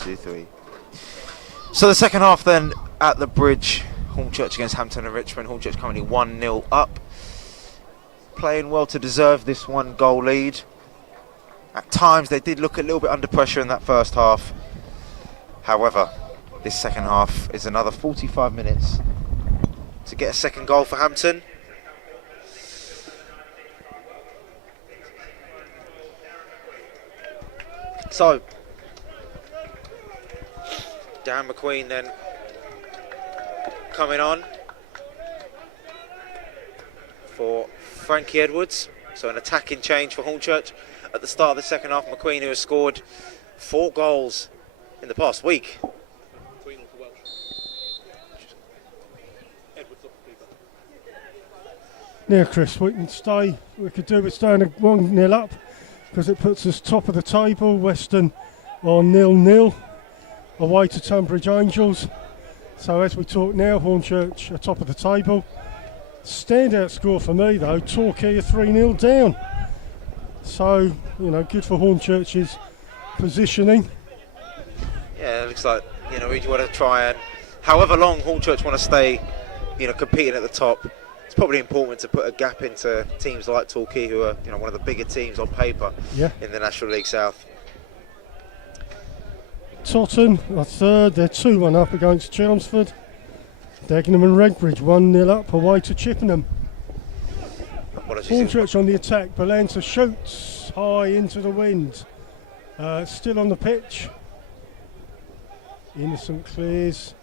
2, 3. So the second half then at the Bridge, Hornchurch against Hampton and Richmond. Hornchurch currently 1-0 up. Playing well to deserve this 1-goal lead. At times they did look a little bit under pressure in that first half. However, this second half is another 45 minutes to get a second goal for Hampton. So, Dan McQueen then coming on for Frankie Edwards. So an attacking change for Hornchurch at the start of the second half. McQueen, who has scored 4 goals in the past week. Yeah, Chris, we can stay. We could do with staying 1-0 up because it puts us top of the table. Western are 0-0 away to Tunbridge Angels. So as we talk now, Hornchurch are top of the table. Standout score for me though, Torquay are 3-0 down. So, good for Hornchurch's positioning. Yeah, it looks like, we want to try and, however long Hornchurch want to stay, competing at the top, it's probably important to put a gap into teams like Torquay, who are, one of the bigger teams on paper in the National League South. Totton are third, they're 2-1 up against Chelmsford. Dagenham and Redbridge 1-0 up away to Chippenham. Hornchurch on the attack, Balanta shoots high into the wind. Still on the pitch. Innocent clears.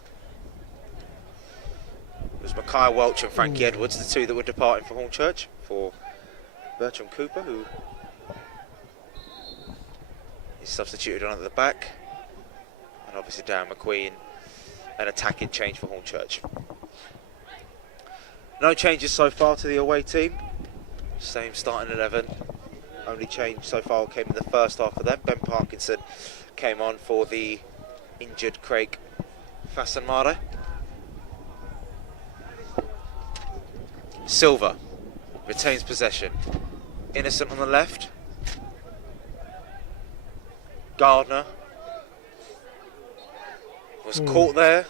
It was Mackay Welch and Frankie Edwards, the two that were departing for Hornchurch, for Bertram Cooper, who is substituted on at the back. And obviously Dan McQueen, an attacking change for Hornchurch. No changes so far to the away team. Same starting 11. Only change so far came in the first half for them. Ben Parkinson came on for the injured Craig Fasanmare. Silva retains possession. Innocent on the left. Gardner was caught there.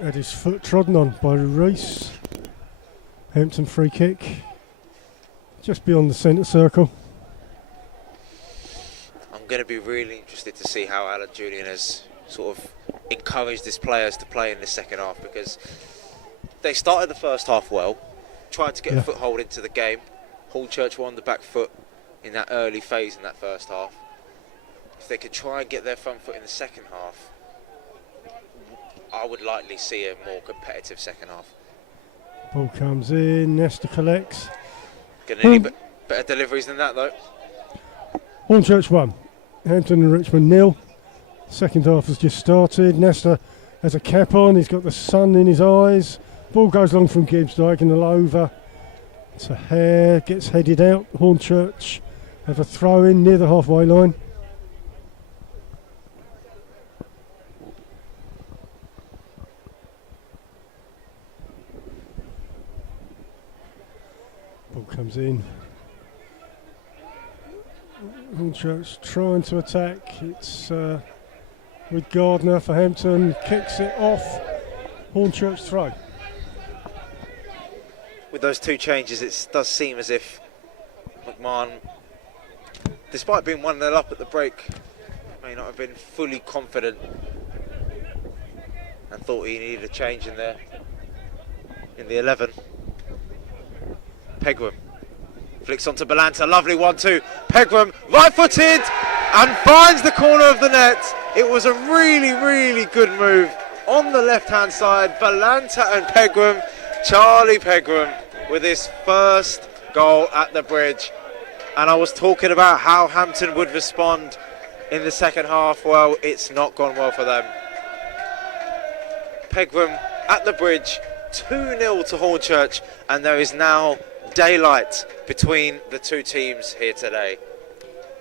Had his foot trodden on by Reese. Hampton free kick. Just beyond the centre circle. I'm going to be really interested to see how Alan Julian has sort of encouraged his players to play in the second half, because they started the first half well, tried to get a foothold into the game. Hornchurch were on the back foot in that early phase in that first half. If they could try and get their front foot in the second half, I would likely see a more competitive second half. Ball comes in, Nesta collects. Going to need better deliveries than that though. Hornchurch 1, Hampton and Richmond 0. Second half has just started. Nesta has a cap on, he's got the sun in his eyes. Ball goes long from Gibbs, diagonal over to Hare, gets headed out. Hornchurch have a throw in near the halfway line. Ball comes in. Hornchurch trying to attack. It's with Gardner for Hampton. Kicks it off. Hornchurch throw. With those two changes, it does seem as if McMahon, despite being 1-0 up at the break, may not have been fully confident and thought he needed a change in there in the 11. Pegram flicks onto Balanta, lovely 1-2. Pegram right-footed and finds the corner of the net. It was a really, really good move on the left-hand side. Balanta and Pegram, Charlie Pegram with his first goal at the Bridge. And I was talking about how Hampton would respond in the second half. Well, it's not gone well for them. Pegram at the Bridge, 2-0 to Hornchurch, and there is now daylight between the two teams here today.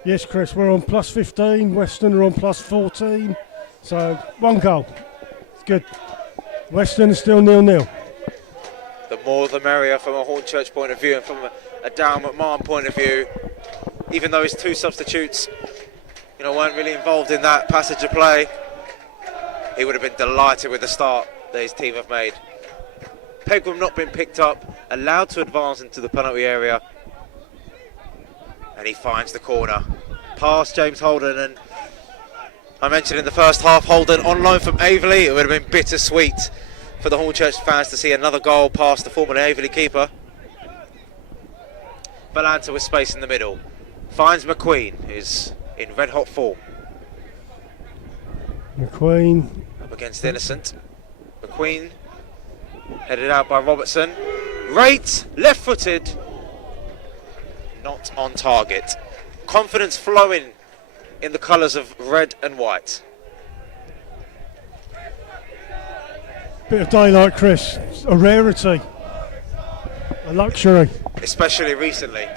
Yes, Chris, we're on plus 15, Western are on plus 14, so 1 goal. It's good. Western is still 0-0. The more the merrier from a Hornchurch point of view, and from a Darren McMahon point of view. Even though his two substitutes weren't really involved in that passage of play, he would have been delighted with the start that his team have made. Pegram not been picked up, allowed to advance into the penalty area, and he finds the corner. Past James Holden, and I mentioned in the first half, Holden on loan from Averley. It would have been bittersweet for the Hornchurch fans to see another goal past the former Averley keeper. Balanta with space in the middle. Finds McQueen, who's in red hot form. McQueen. Up against Innocent. McQueen headed out by Robertson. Rate, left footed. Not on target. Confidence flowing in the colours of red and white. Bit of daylight, Chris. A rarity. A luxury. Especially recently.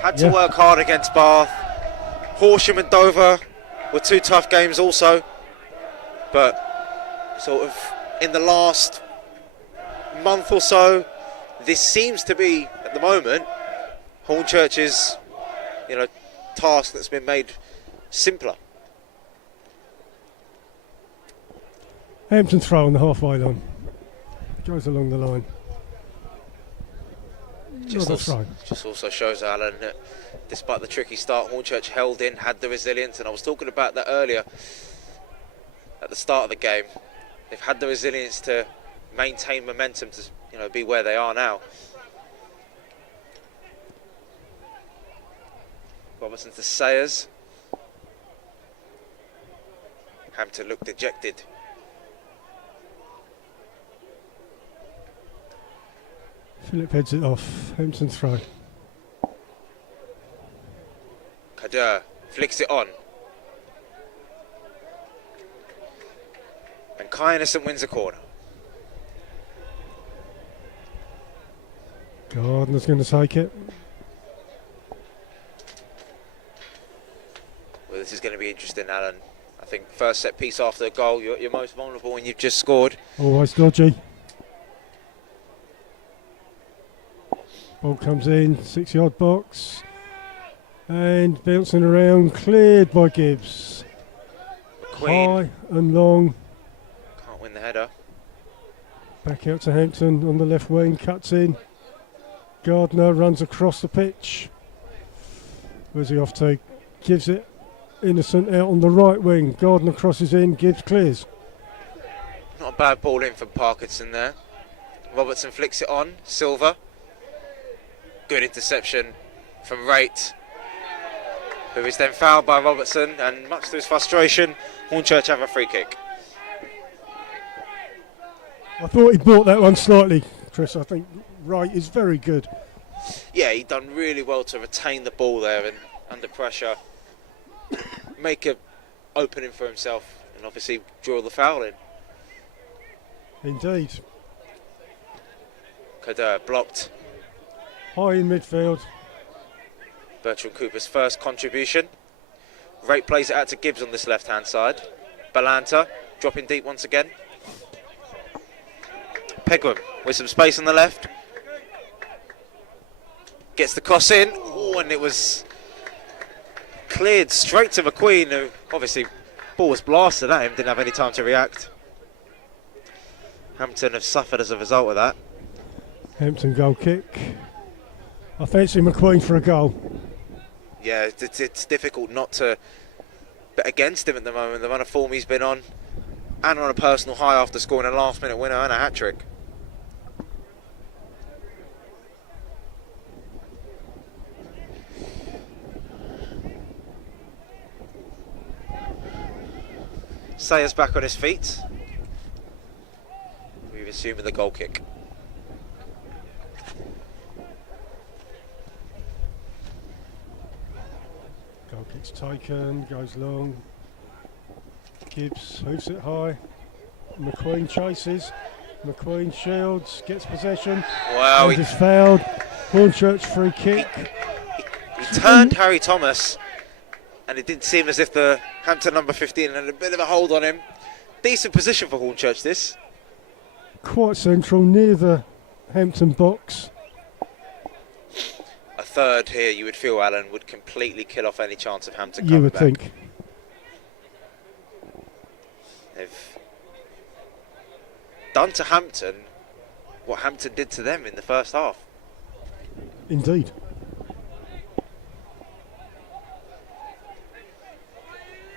Had to work hard against Bath. Horsham and Dover were two tough games also. But sort of in the last month or so, this seems to be, at the moment, Hornchurch's, task that's been made simpler. Hampton throw on the halfway line. Goes along the line. Just also shows, Alan, that despite the tricky start, Hornchurch held in, had the resilience, and I was talking about that earlier at the start of the game. They've had the resilience to maintain momentum to be where they are now. Robertson to Sayers. Hampton looked dejected. Philip heads it off. Hampton throw. Kader flicks it on. And Kai Innocent wins the corner. Gardner's going to take it. Well, this is going to be interesting, Alan. I think first set piece after a goal, you're most vulnerable when you've just scored. Always dodgy. Ball comes in, 6-yard box. And bouncing around, cleared by Gibbs. McQueen. High and long. Can't win the header. Back out to Hampton on the left wing, cuts in. Gardner runs across the pitch. Where's he off to? Gives it. Innocent out on the right wing. Gardner crosses in, Gibbs clears. Not a bad ball in from Parkinson there. Robertson flicks it on. Silver. Good interception from Rate, who is then fouled by Robertson, and much to his frustration, Hornchurch have a free kick. I thought he bought that one slightly, Chris. I think Wright is very good. Yeah, he done really well to retain the ball there and under pressure make a opening for himself and obviously draw the foul in. Indeed. Kader blocked. High in midfield. Bertrand Cooper's first contribution. Rate plays it out to Gibbs on this left-hand side. Balanta dropping deep once again. Pegram with some space on the left. Gets the cross in. Ooh, and it was cleared straight to McQueen, who obviously ball was blasted at him, didn't have any time to react. Hampton have suffered as a result of that. Hampton goal kick. I fancy McQueen for a goal. Yeah, it's difficult not to bet against him at the moment. The run of form he's been on, and on a personal high after scoring a last-minute winner and a hat-trick. Sayers back on his feet. We've assumed the goal kick. Goal kick's taken, goes long. Gibbs hoofs it high. McQueen chases. McQueen shields, gets possession. Wow, he's fouled. Hornchurch free kick. He turned Harry Thomas, and it did seem as if the Hampton number 15 had a bit of a hold on him. Decent position for Hornchurch, this. Quite central, near the Hampton box. A third here, you would feel, Alan, would completely kill off any chance of Hampton You coming would back. think. They've done to Hampton what Hampton did to them in the first half. Indeed.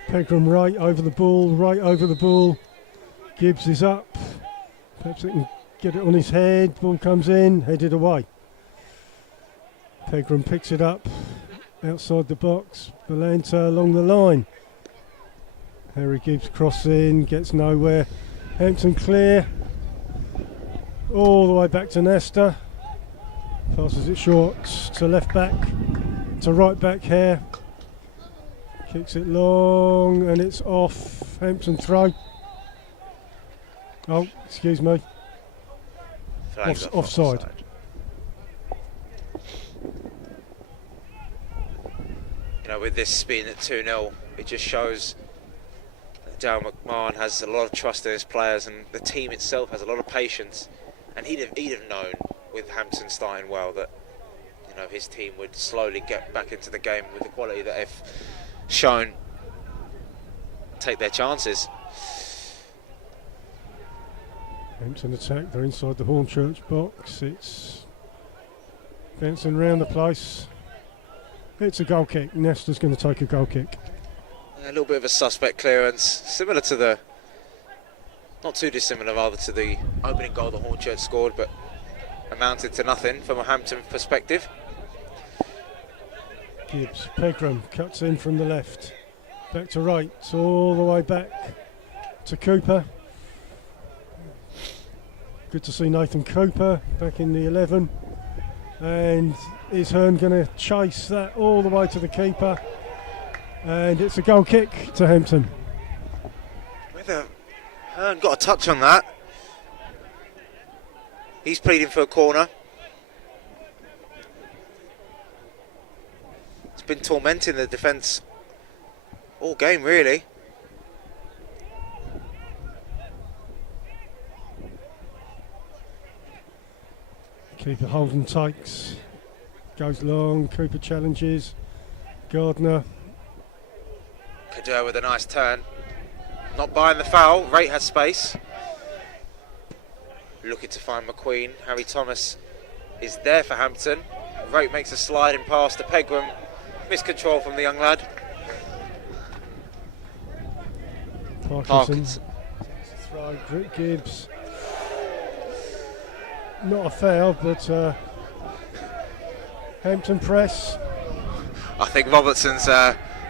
Pegram right over the ball. Gibbs is up. Perhaps they can get it on his head. Ball comes in, headed away. Pegram picks it up outside the box. Balanta along the line. Harry Gibbs crossing, gets nowhere. Hampton clear. All the way back to Nesta. Passes it short to left back, to right back here. Kicks it long and it's off. Hampton throw. Oh, excuse me. Offside. You know, with this being at 2-0, it just shows that Darryl McMahon has a lot of trust in his players, and the team itself has a lot of patience. And he'd have known, with Hampton starting well, that, you know, his team would slowly get back into the game with the quality that they've shown. Take their chances. Hampton attack, they're inside the Hornchurch box. It's bouncing around the place. It's a goal kick. Nesta's going to take a goal kick. A little bit of a suspect clearance, similar to the, not too dissimilar rather, to the opening goal that Hornchurch scored, but amounted to nothing from a Hampton perspective. Gibbs, Pegram cuts in from the left, back to right, all the way back to Cooper. Good to see Nathan Cooper back in the 11. And is Hearn going to chase that all the way to the keeper? And it's a goal kick to Hampton. Whether Hearn got a touch on that. He's pleading for a corner. It's been tormenting the defence all game, really. Keeper Holden takes, goes long, Cooper challenges, Gardner. Kadur with a nice turn. Not buying the foul, Wright has space. Looking to find McQueen. Harry Thomas is there for Hampton. Wright makes a sliding pass to Pegram. Miscontrol from the young lad. Parkinson. Throw, Gibbs. Not a foul, but Hampton press. I think Robertson's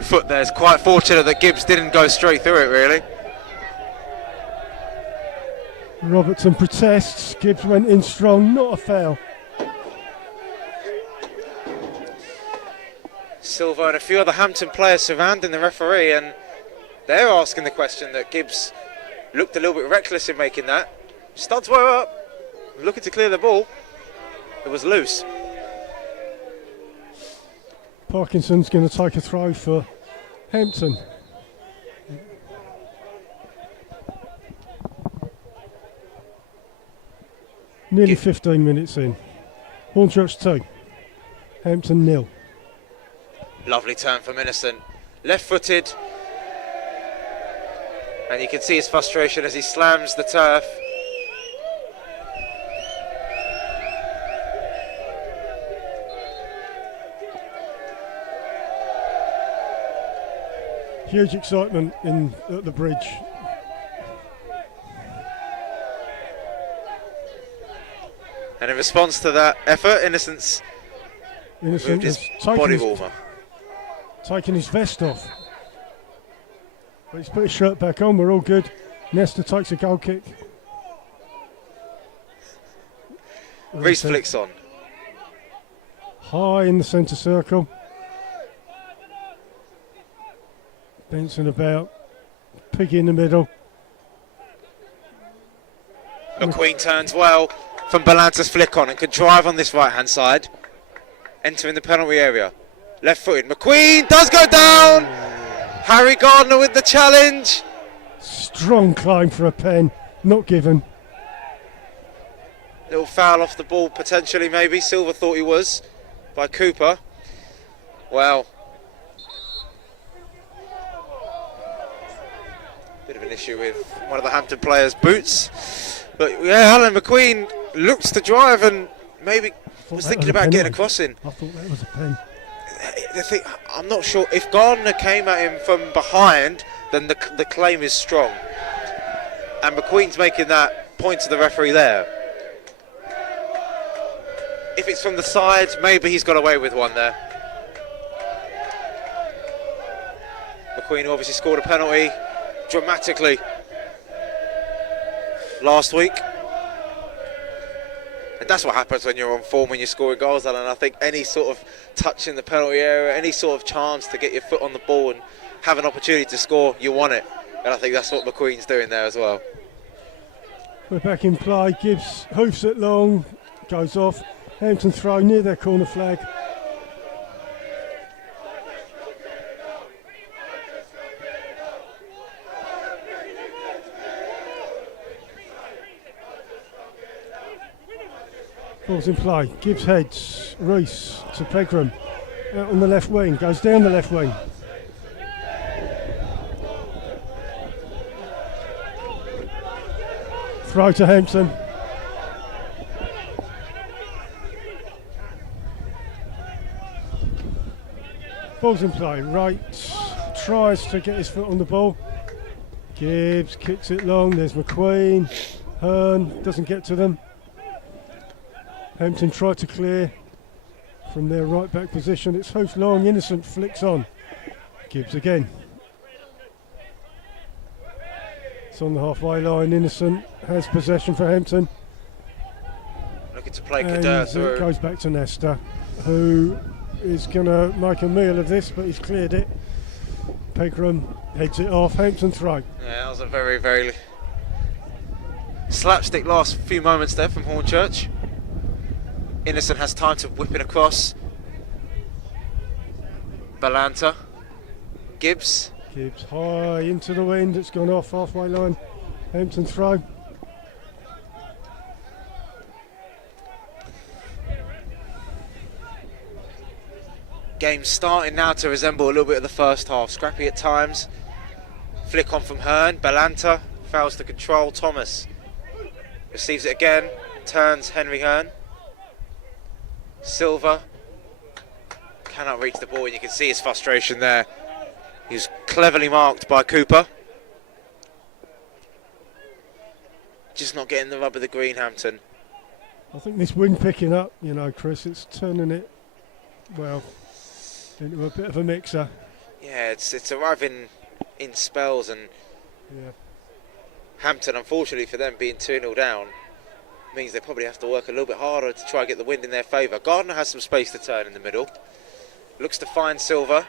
foot there is quite fortunate that Gibbs didn't go straight through it, really. Robertson protests, Gibbs went in strong, not a foul. Silva and a few other Hampton players surrounding the referee, and they're asking the question that Gibbs looked a little bit reckless in making that. Studs were up, looking to clear the ball. It was loose. Parkinson's going to take a throw for Hampton. Nearly 15 minutes in. Hornchurch 2, Hampton 0. Lovely turn from Innocent. Left-footed. And you can see his frustration as he slams the turf. Huge excitement at the bridge. And in response to that effort, Innocent moved his body warmer. Taking his vest off. But he's put his shirt back on, we're all good. Nesta takes a goal kick. Reese flicks on. High in the centre circle. Bouncing about. Piggy in the middle. McQueen turns well from Balanta's flick on and can drive on this right hand side, entering the penalty area. Left footed, McQueen does go down. Harry Gardner with the challenge. Strong climb for a pen, not given. Little foul off the ball potentially, maybe. Silver thought he was, by Cooper. Well, bit of of an issue with one of the Hampton players' boots. But yeah, Alan McQueen looks to drive and maybe was thinking about getting a cross in. I thought that was a pen. I'm not sure. If Gardner came at him from behind, then the claim is strong. And McQueen's making that point to the referee there. If it's from the side, maybe he's got away with one there. McQueen obviously scored a penalty dramatically last week. And that's what happens when you're on form, when you're scoring goals, Alan. I think any sort of touch in the penalty area, any sort of chance to get your foot on the ball and have an opportunity to score, you want it. And I think that's what McQueen's doing there as well. We're back in play. Gibbs hoofs it long, goes off. Hampton throw near their corner flag. Ball's in play. Gibbs heads. Reese to Pegram. Out on the left wing. Goes down the left wing. Throw to Hampton. Ball's in play. Wright tries to get his foot on the ball. Gibbs kicks it long. There's McQueen. Hearn doesn't get to them. Hampton tried to clear from their right back position. It's Hoof long. Innocent flicks on. Gibbs again. It's on the halfway line. Innocent has possession for Hampton. Looking to play And Kader through. it goes back to Nesta, who is going to make a meal of this, but he's cleared it. Pegram heads it off. Hampton throw. Yeah, that was a very, very slapstick last few moments there from Hornchurch. Innocent has time to whip it across. Balanta. Gibbs. Gibbs high into the wind. It's gone off halfway line. Hampton throw. Game starting now to resemble a little bit of the first half. Scrappy at times. Flick on from Hearn. Balanta fails to control. Thomas receives it again. Turns Henry Hearn. Silva cannot reach the ball, and you can see his frustration there. He's cleverly marked by Cooper. Just not getting the rub of the green, Hampton. I think this wind picking up, you know, Chris, it's turning it, well, into a bit of a mixer. Yeah, it's arriving in spells, and Yeah. Hampton, unfortunately for them, being 2-0 down, means they probably have to work a little bit harder to try and get the wind in their favour. Gardner has some space to turn in the middle. Looks to find Silva.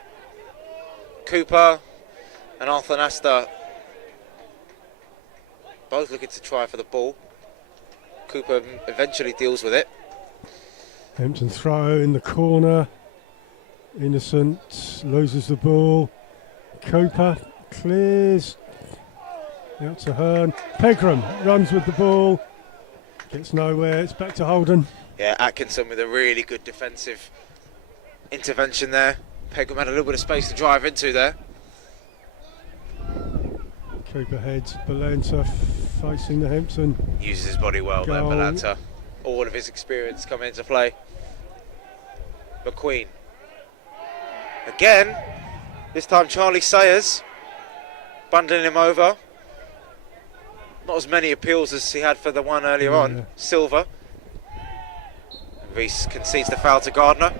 Cooper and Arthur Nasta both looking to try for the ball. Cooper eventually deals with it. Hampton throw in the corner. Innocent loses the ball. Cooper clears. Out to Hearn. Pegram runs with the ball. Gets nowhere. It's back to Holden. Yeah, Atkinson with a really good defensive intervention there. Pegram had a little bit of space to drive into there. Cooper heads. Balanta facing the Hampton. Uses his body well there, Goal. Balanta. All of his experience coming into play. McQueen. Again, this time Charlie Sayers bundling him over. Not as many appeals as he had for the one earlier on. Silva. Reese concedes the foul to Gardner.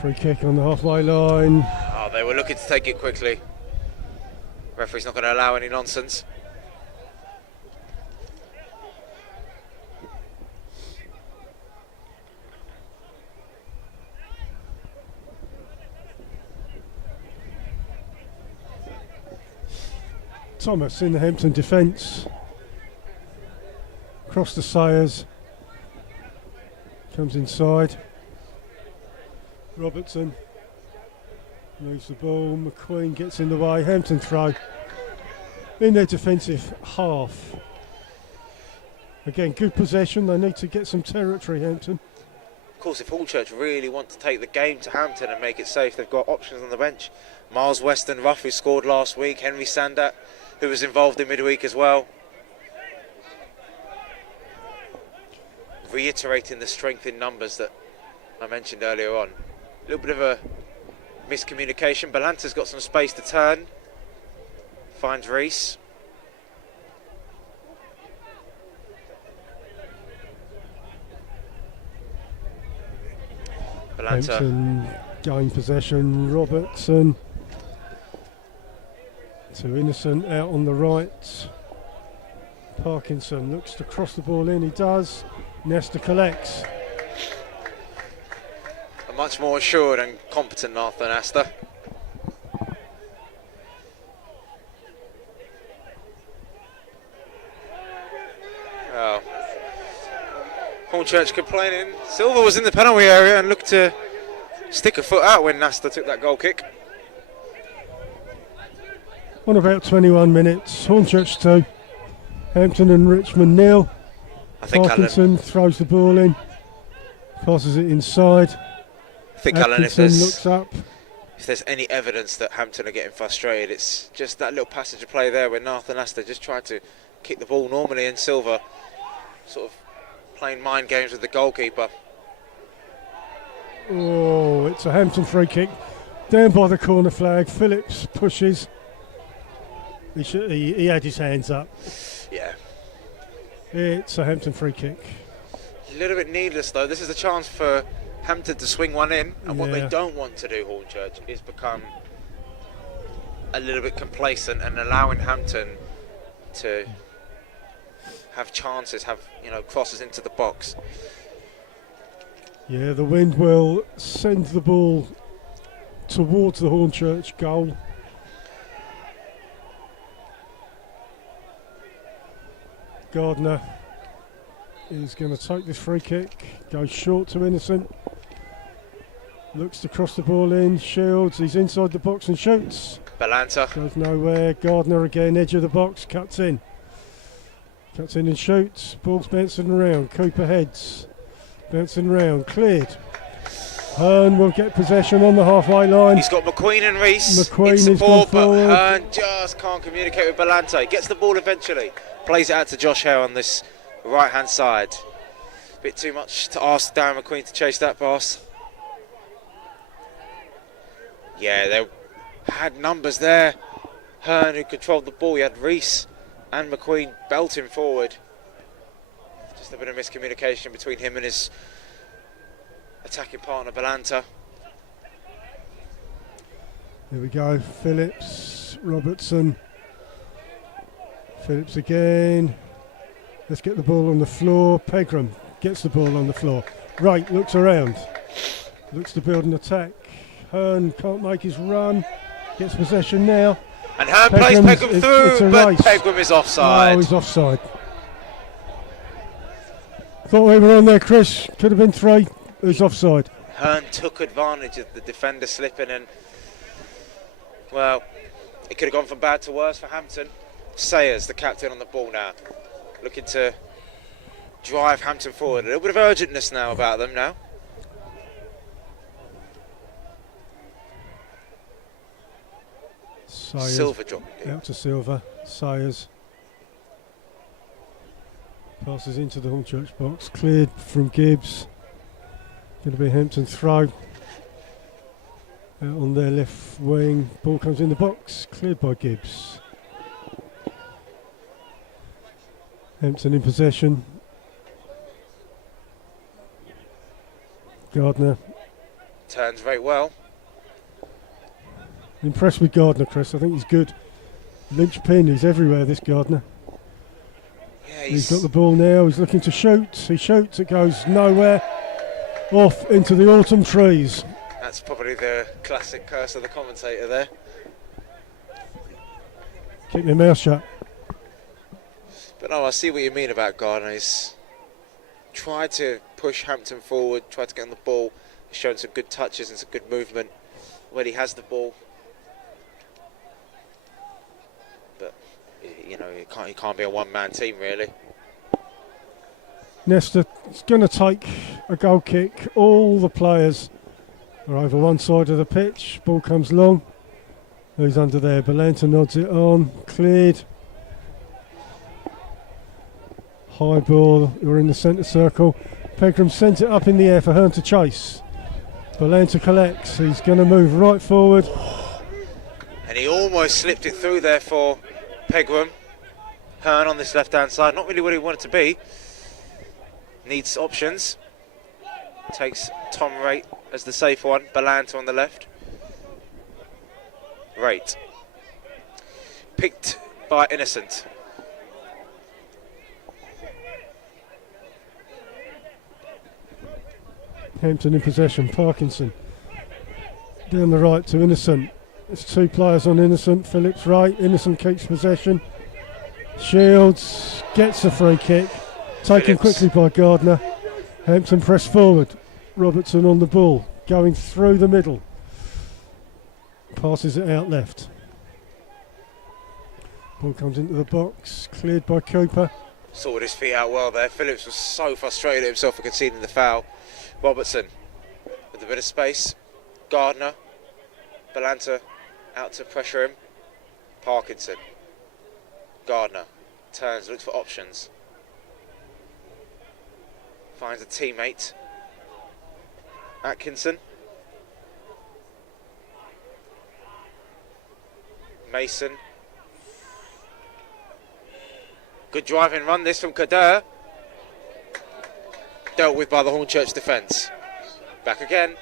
Free kick on the halfway line. Oh, they were looking to take it quickly. Referee's not going to allow any nonsense. Thomas in the Hampton defence. Cross to Sayers. Comes inside. Robertson moves the ball. McQueen gets in the way. Hampton throw in their defensive half. Again, good possession. They need to get some territory, Hampton. Of course, if Hornchurch really want to take the game to Hampton and make it safe, they've got options on the bench. Miles Weston Ruff, who scored last week, Henry Sandat, who was involved in midweek as well. Reiterating the strength in numbers that I mentioned earlier on. A little bit of a miscommunication. Balanta's got some space to turn. Finds Reese. Balanta. Hampton gain possession. Robertson to Innocent out on the right. Parkinson looks to cross the ball in. He does. Nesta collects. A much more assured and competent Arthur Nesta. Oh. Hornchurch complaining. Silva was in the penalty area and looked to stick a foot out when Nesta took that goal kick. On about 21 minutes, Hornchurch 2, Hampton and Richmond 0. I think Parkinson throws the ball in, passes it inside. I think Alan, if looks up. there's any evidence that Hampton are getting frustrated, it's just that little passage of play there where Arthur Nesta just tried to kick the ball normally, and Silva sort of playing mind games with the goalkeeper. Oh, it's a Hampton free kick down by the corner flag. Phillips pushes. He had his hands up. Yeah. It's a Hampton free kick. A little bit needless though. This is a chance for Hampton to swing one in, and what they don't want to do, Hornchurch, is become a little bit complacent and allowing Hampton to have chances, have crosses into the box. Yeah, the wind will send the ball towards the Hornchurch goal. Gardner is going to take this free kick, goes short to Innocent, looks to cross the ball in, Shields, he's inside the box and shoots. Balanta. Goes nowhere, Gardner again, edge of the box, cuts in and shoots, ball's bouncing around, Cooper heads, bouncing around, cleared. Hearn will get possession on the halfway line. He's got McQueen and Reese McQueen in support, but forward. Hearn just can't communicate with Balanta. He gets the ball eventually, plays it out to Josh Hare on this right-hand side. Bit too much to ask Darren McQueen to chase that pass. Yeah, they had numbers there. Hearn, who controlled the ball, he had Reese and McQueen belting forward. Just a bit of miscommunication between him and his attacking partner Balanta. Here we go, Phillips, Robertson. Phillips again. Let's get the ball on the floor. Pegram gets the ball on the floor. Wright looks around. Looks to build an attack. Hearn can't make his run. Gets possession now. And Hearn plays Pegram through, but Pegram is offside. No, he's offside. Thought we were on there, Chris. Could have been 3. Who's offside? Hearn took advantage of the defender slipping, and well, it could have gone from bad to worse for Hampton. Sayers, the captain, on the ball now, looking to drive Hampton forward. A little bit of urgentness now about them now. Sayers. Silva dropping out to Silva. Sayers passes into the Hornchurch box, cleared from Gibbs. Going to be a Hampton throw. Out on their left wing, ball comes in the box, cleared by Gibbs. Hampton in possession. Gardner. Turns very well. Impressed with Gardner, Chris. I think he's good. Linchpin, he's everywhere, this Gardner. Yeah, he's got the ball now, he's looking to shoot. He shoots, it goes nowhere. Off into the autumn trees. That's probably the classic curse of the commentator there. Keep your mouth shut. But no, I see what you mean about Gardner. He's tried to push Hampton forward, tried to get on the ball. He's shown some good touches and some good movement when he has the ball. But he can't be a one-man team really. Nesta is going to take a goal kick. All the players are over one side of the pitch. Ball comes long. Who's under there? Belanta nods it on. Cleared. High ball. You're in the centre circle. Pegram sent it up in the air for Hearn to chase. Belanta collects. He's going to move right forward. And he almost slipped it through there for Pegram. Hearn on this left-hand side. Not really what he wanted to be. Needs options. Takes Tom Raitt as the safe one. Belanta on the left. Raitt. Picked by Innocent. Hampton in possession. Parkinson. Down the right to Innocent. There's two players on Innocent. Phillips right. Innocent keeps possession. Shields gets a free kick. Taken quickly by Gardner. Hampton press forward. Robertson on the ball. Going through the middle. Passes it out left. Ball comes into the box. Cleared by Cooper. Sorted his feet out well there. Phillips was so frustrated at himself for conceding the foul. Robertson with a bit of space. Gardner. Belanta out to pressure him. Parkinson. Gardner turns, looks for options. Finds a teammate. Atkinson. Mason. Good driving run this from Kader. Dealt with by the Hornchurch defence. Back again.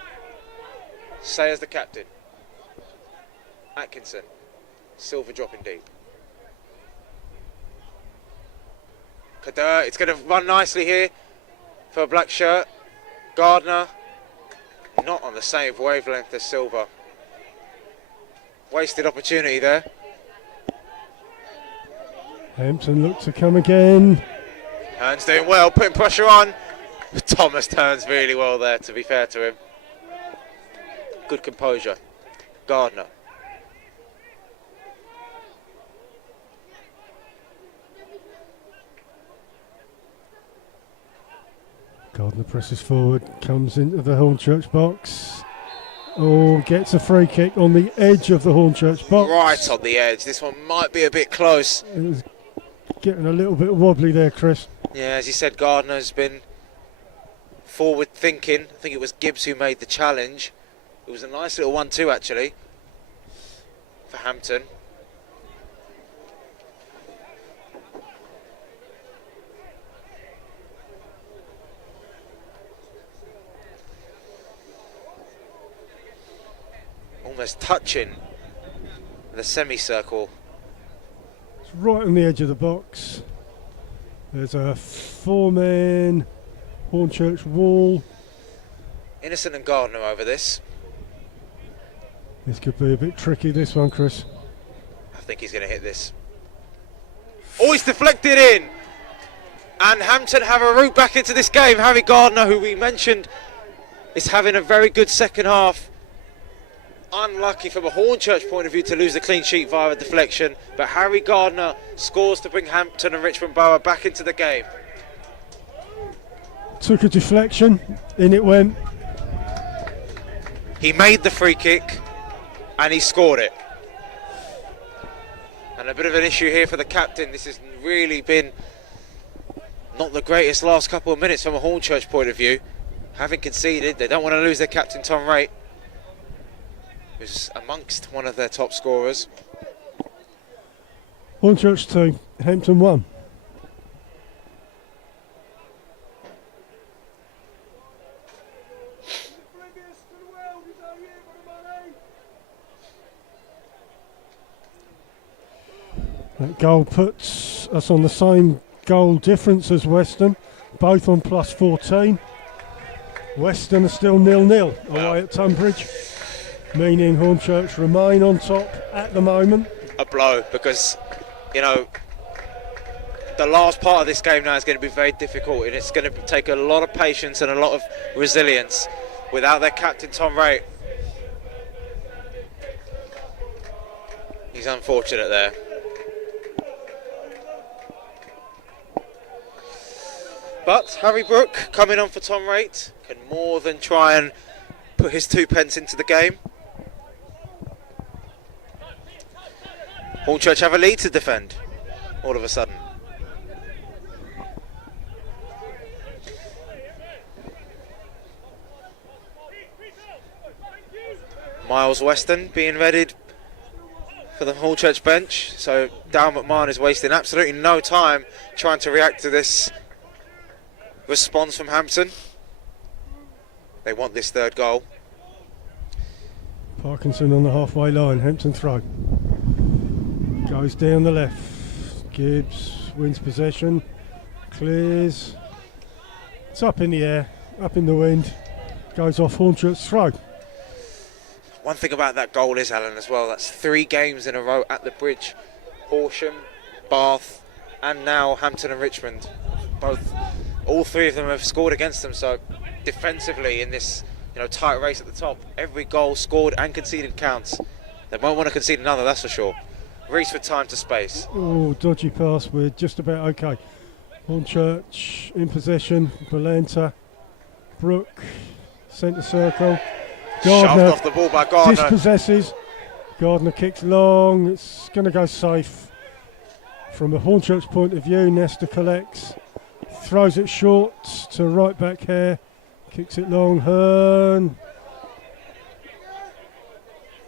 Sayers the captain. Atkinson. Silver dropping deep. Kader, it's going to run nicely here for a black shirt. Gardner, not on the same wavelength as Silver. Wasted opportunity there. Hampton look to come again. Hearn's doing well, putting pressure on. Thomas turns really well there, to be fair to him. Good composure. Gardner. Gardner presses forward, comes into the Hornchurch box. Oh, gets a free kick on the edge of the Hornchurch box. Right on the edge. This one might be a bit close. It was getting a little bit wobbly there, Chris. Yeah, as you said, Gardner's been forward thinking. I think it was Gibbs who made the challenge. It was a nice little 1-2 actually for Hampton. Almost touching the semicircle. It's right on the edge of the box. There's a four-man Hornchurch wall. Innocent and Gardner over this. This could be a bit tricky, this one, Chris. I think he's going to hit this. Oh, he's deflected in! And Hampton have a route back into this game. Harry Gardner, who we mentioned, is having a very good second half. Unlucky from a Hornchurch point of view to lose the clean sheet via a deflection, but Harry Gardner scores to bring Hampton and Richmond Borough back into the game. Took a deflection, in it went. He made the free kick and he scored it. And a bit of an issue here for the captain. This has really been not the greatest last couple of minutes from a Hornchurch point of view. Having conceded, they don't want to lose their captain Tom Raitt, who's amongst one of their top scorers. Hornchurch 2, Hampton 1. That goal puts us on the same goal difference as Weston, both on plus 14. Weston are still 0-0 away at Tunbridge, meaning Hornchurch remain on top at the moment. A blow, because, you know, the last part of this game now is going to be very difficult, and it's going to take a lot of patience and a lot of resilience without their captain Tom Raitt. He's unfortunate there. But Harry Brook, coming on for Tom Raitt, can more than try and put his 2 pence into the game. Hornchurch have a lead to defend all of a sudden. Miles Weston being readied for the Hornchurch bench, so Dal McMahon is wasting absolutely no time trying to react to this response from Hampton. They want this third goal. Parkinson on the halfway line, Hampton throw. Goes down the left. Gibbs wins possession, clears. It's up in the air, up in the wind. Goes off Hornchurch's throw. One thing about that goal is, Alan, as well, that's 3 games in a row at the Bridge. Horsham, Bath, and now Hampton and Richmond. All 3 of them have scored against them, so defensively in this tight race at the top, every goal scored and conceded counts. They won't want to concede another, that's for sure. Race for time to space. Oh, dodgy pass, we're just about okay. Hornchurch in possession, Belanta, Brooke, centre circle. Gardner shoved off the ball by Gardner. Dispossesses. Gardner kicks long. It's going to go safe. From a Hornchurch point of view, Nesta collects. Throws it short to right back Hare. Kicks it long. Hearn.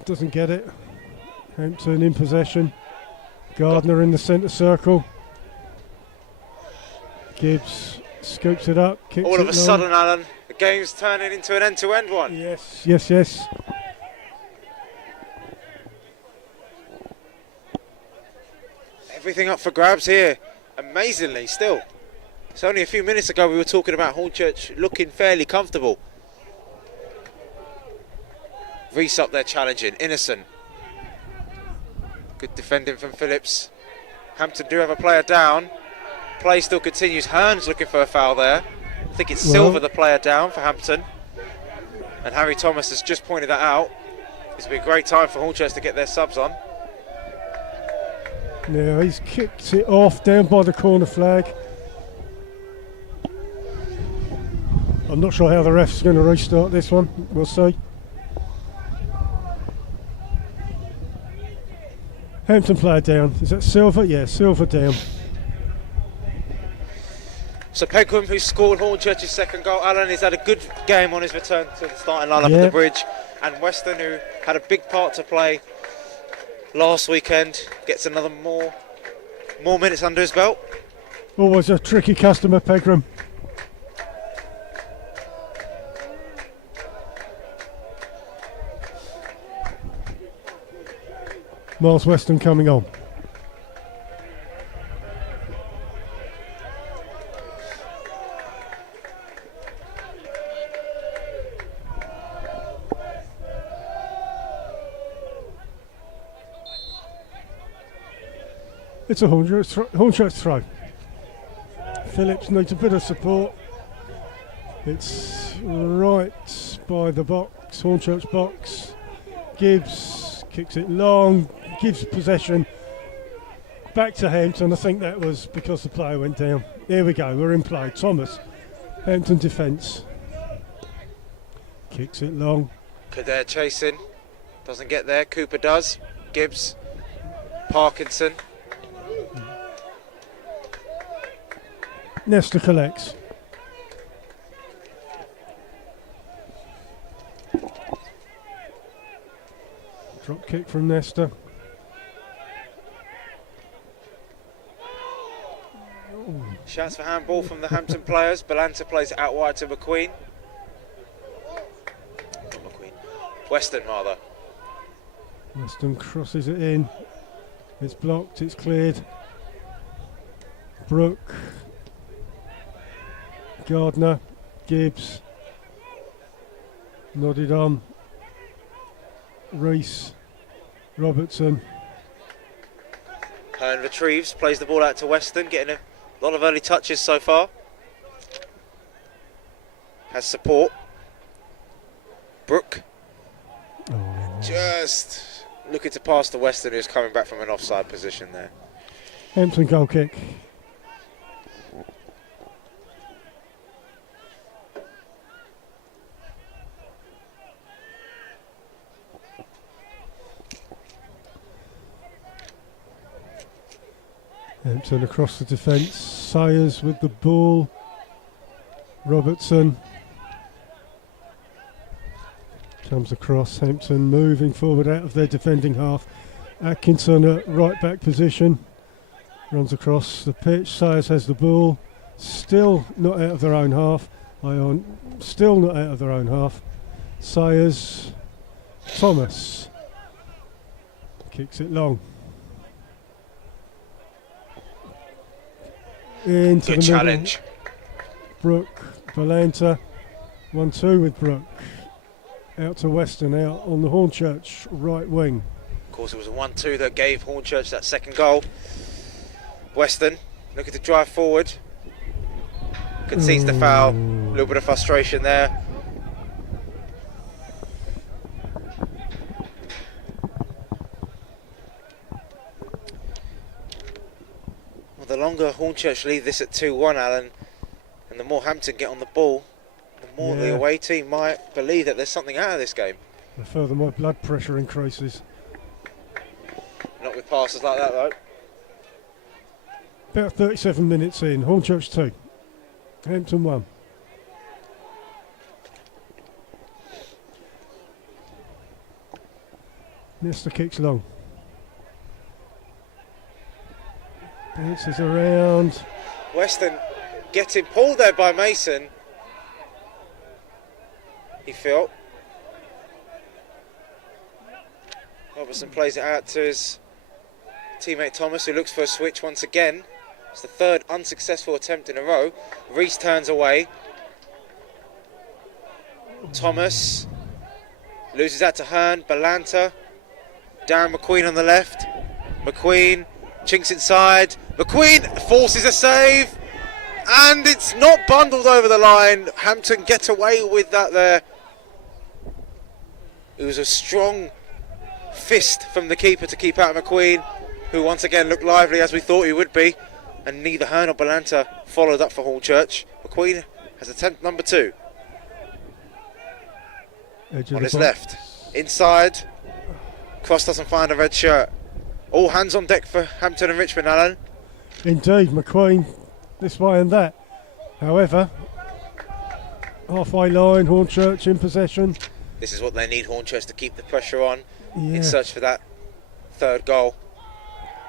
Doesn't get it. Hampton in possession. Gardner in the centre circle. Gibbs scoops it up. Kicks all of it a long. sudden, Alan, the game's turning into an end-to-end one. Yes. Everything up for grabs here, amazingly still. It's only a few minutes ago we were talking about Hornchurch looking fairly comfortable. Reese up there challenging, Innocent. Good defending from Phillips. Hampton do have a player down. Play still continues. Hearn's looking for a foul there. I think it's Silver, the player down for Hampton. And Harry Thomas has just pointed that out. It's been a great time for Hornchurch to get their subs on. Now he's kicked it off down by the corner flag. I'm not sure how the ref's going to restart this one. We'll see. Hampton player down. Is that Silver? Yeah, Silver down. So Pegram, who scored Hornchurch's second goal, Alan, has had a good game on his return to the starting lineup at the Bridge. And Weston, who had a big part to play last weekend, gets another more minutes under his belt. Always a tricky customer, Pegram. Miles Weston coming on. It's a Hornchurch throw. Phillips needs a bit of support. It's right by the box, Hornchurch box. Gibbs kicks it long, gives possession back to Hampton. I think that was because the player went down. Here we go, we're in play. Thomas, Hampton defence. Kicks it long. Kader chasing, doesn't get there. Cooper does. Gibbs, Parkinson. Nesta collects. Drop kick from Nesta. Shouts for handball from the Hampton players. Belanta plays it out wide to McQueen. Not McQueen. Weston, rather. Weston crosses it in. It's blocked, it's cleared. Brooke. Gardner. Gibbs. Nodded on. Reese. Robertson. Hearn retrieves, plays the ball out to Weston, getting a lot of early touches so far. Has support. Brooke. Just looking to pass to Weston, who's coming back from an offside position there. Hampton goal kick. Hampton across the defence. Sayers with the ball. Robertson comes across. Hampton moving forward out of their defending half. Atkinson at right back position. Runs across the pitch. Sayers has the ball. Still not out of their own half. Ion still not out of their own half. Sayers. Thomas kicks it long. Into Good the challenge. Middle. Brooke, Valenta, 1-2 with Brooke. Out to Weston, out on the Hornchurch right wing. Of course, it was a 1-2 that gave Hornchurch that second goal. Weston looking to drive forward. Concedes the foul. A little bit of frustration there. Well, the longer Hornchurch leave this at 2-1, Alan, and the more Hampton get on the ball, the more the away team might believe that there's something out of this game. The further my blood pressure increases. Not with passes like that, though. About 37 minutes in, Hornchurch 2, Hampton 1. Nesta kicks long. Bounces around. Weston getting pulled there by Mason. He felt. Robertson plays it out to his teammate Thomas, who looks for a switch once again. It's the third unsuccessful attempt in a row. Reese turns away. Thomas loses that to Hearn. Balanta. Darren McQueen on the left. McQueen chinks inside. McQueen forces a save. And it's not bundled over the line. Hampton get away with that there. It was a strong fist from the keeper to keep out McQueen, who once again looked lively as we thought he would be. And neither Hearn or Balanta followed up for Hornchurch. McQueen has attempt number 2. On his left. Inside. Cross doesn't find a red shirt. All hands on deck for Hampton and Richmond, Alan. Indeed, McQueen this way and that. However, halfway line, Hornchurch in possession. This is what they need, Hornchurch, to keep the pressure on in search for that third goal.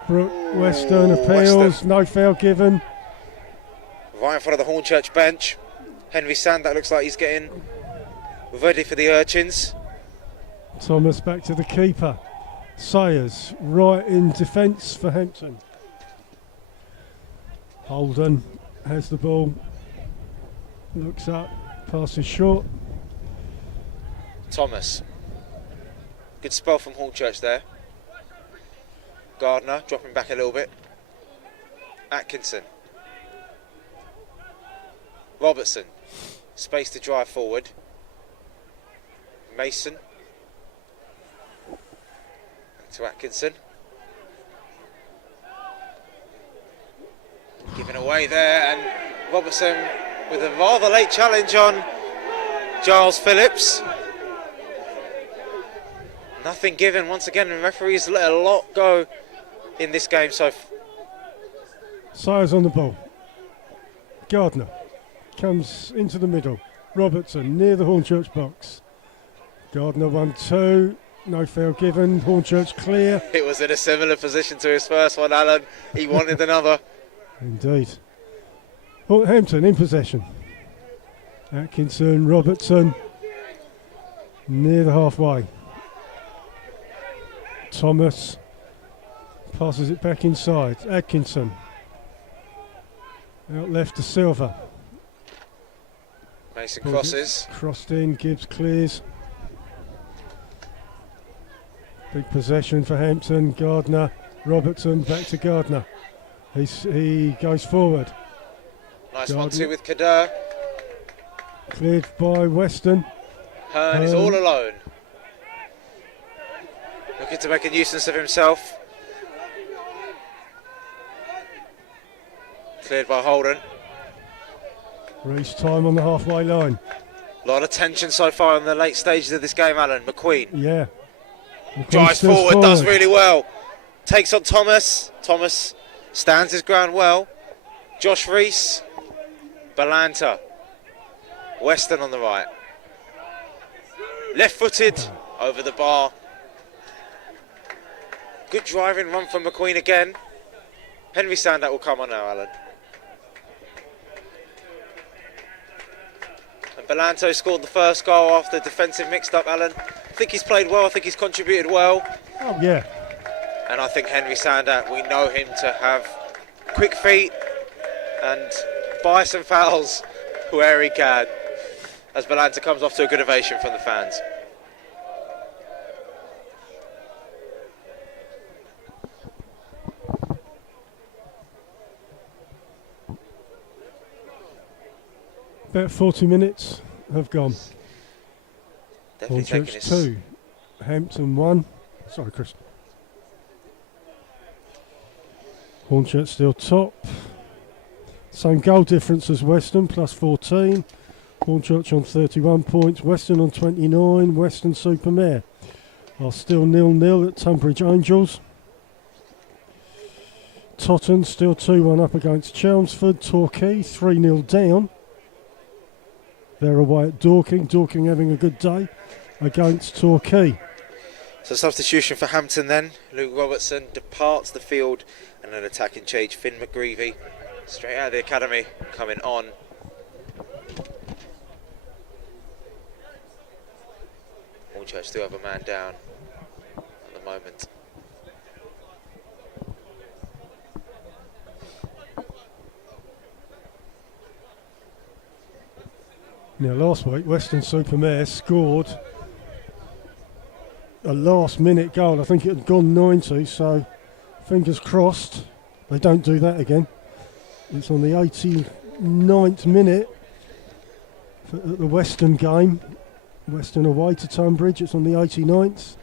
Brooke, Weston appeals, Weston. No foul given. Right in front of the Hornchurch bench. Henry Sand, that looks like he's getting ready for the Urchins. Thomas back to the keeper. Sayers right in defence for Hampton. Holden has the ball. Looks up, passes short. Thomas. Good spell from Hornchurch there. Gardner dropping back a little bit. Atkinson. Robertson. Space to drive forward. Mason. To Atkinson. Given away there, and Robertson with a rather late challenge on Giles Phillips. Nothing given once again, and referees let a lot go in this game. So Sayers on the ball. Gardner comes into the middle. Robertson near the Hornchurch box. Gardner 1-2. No foul given. Hornchurch clear. It was in a similar position to his first one, Alan. He wanted another. Indeed. Hampton in possession. Atkinson, Robertson near the halfway. Thomas passes it back inside. Atkinson out left to Silva. Mason crosses. Crossed in. Gibbs clears. Big possession for Hampton. Gardner, Robertson back to Gardner. He goes forward. Nice 1-2 with Kader. Cleared by Weston. Hearn is all alone. Looking to make a nuisance of himself. Cleared by Holden. Reach time on the halfway line. A lot of tension so far in the late stages of this game, Alan. McQueen. Yeah. Drives forward, does really well. Takes on Thomas. Thomas Stands his ground well. Josh Reese. Balanta. Weston on the right. Left-footed over the bar. Good driving run from McQueen again. Henry Sandat will come on now, Alan. And Belanto scored the first goal after defensive mixed up, Alan. I think he's played well, I think he's contributed well. Oh, yeah. And I think Henry Sandat, we know him to have quick feet and buy some fouls where he can, as Balanta comes off to a good ovation from the fans. About 40 minutes have gone. Definitely taking Hornchurch his 2, Hampton 1. Sorry, Chris. Hornchurch still top. Same goal difference as Weston, plus 14. Hornchurch on 31 points. Weston on 29. Weston Supermare are still 0-0 at Tunbridge Angels. Totton still 2-1 up against Chelmsford. Torquay 3-0 down. They're away at Dorking. Dorking having a good day against Torquay. So substitution for Hampton then. Luke Robertson departs the field, and an attacking change. Finn McGreevy, straight out of the academy, coming on. Hornchurch still have a man down at the moment. Now last week Western Supermare scored a last minute goal. I think it had gone 90, so fingers crossed they don't do that again. It's on the 89th minute for the Western game. Western away to Tunbridge, it's on the 89th.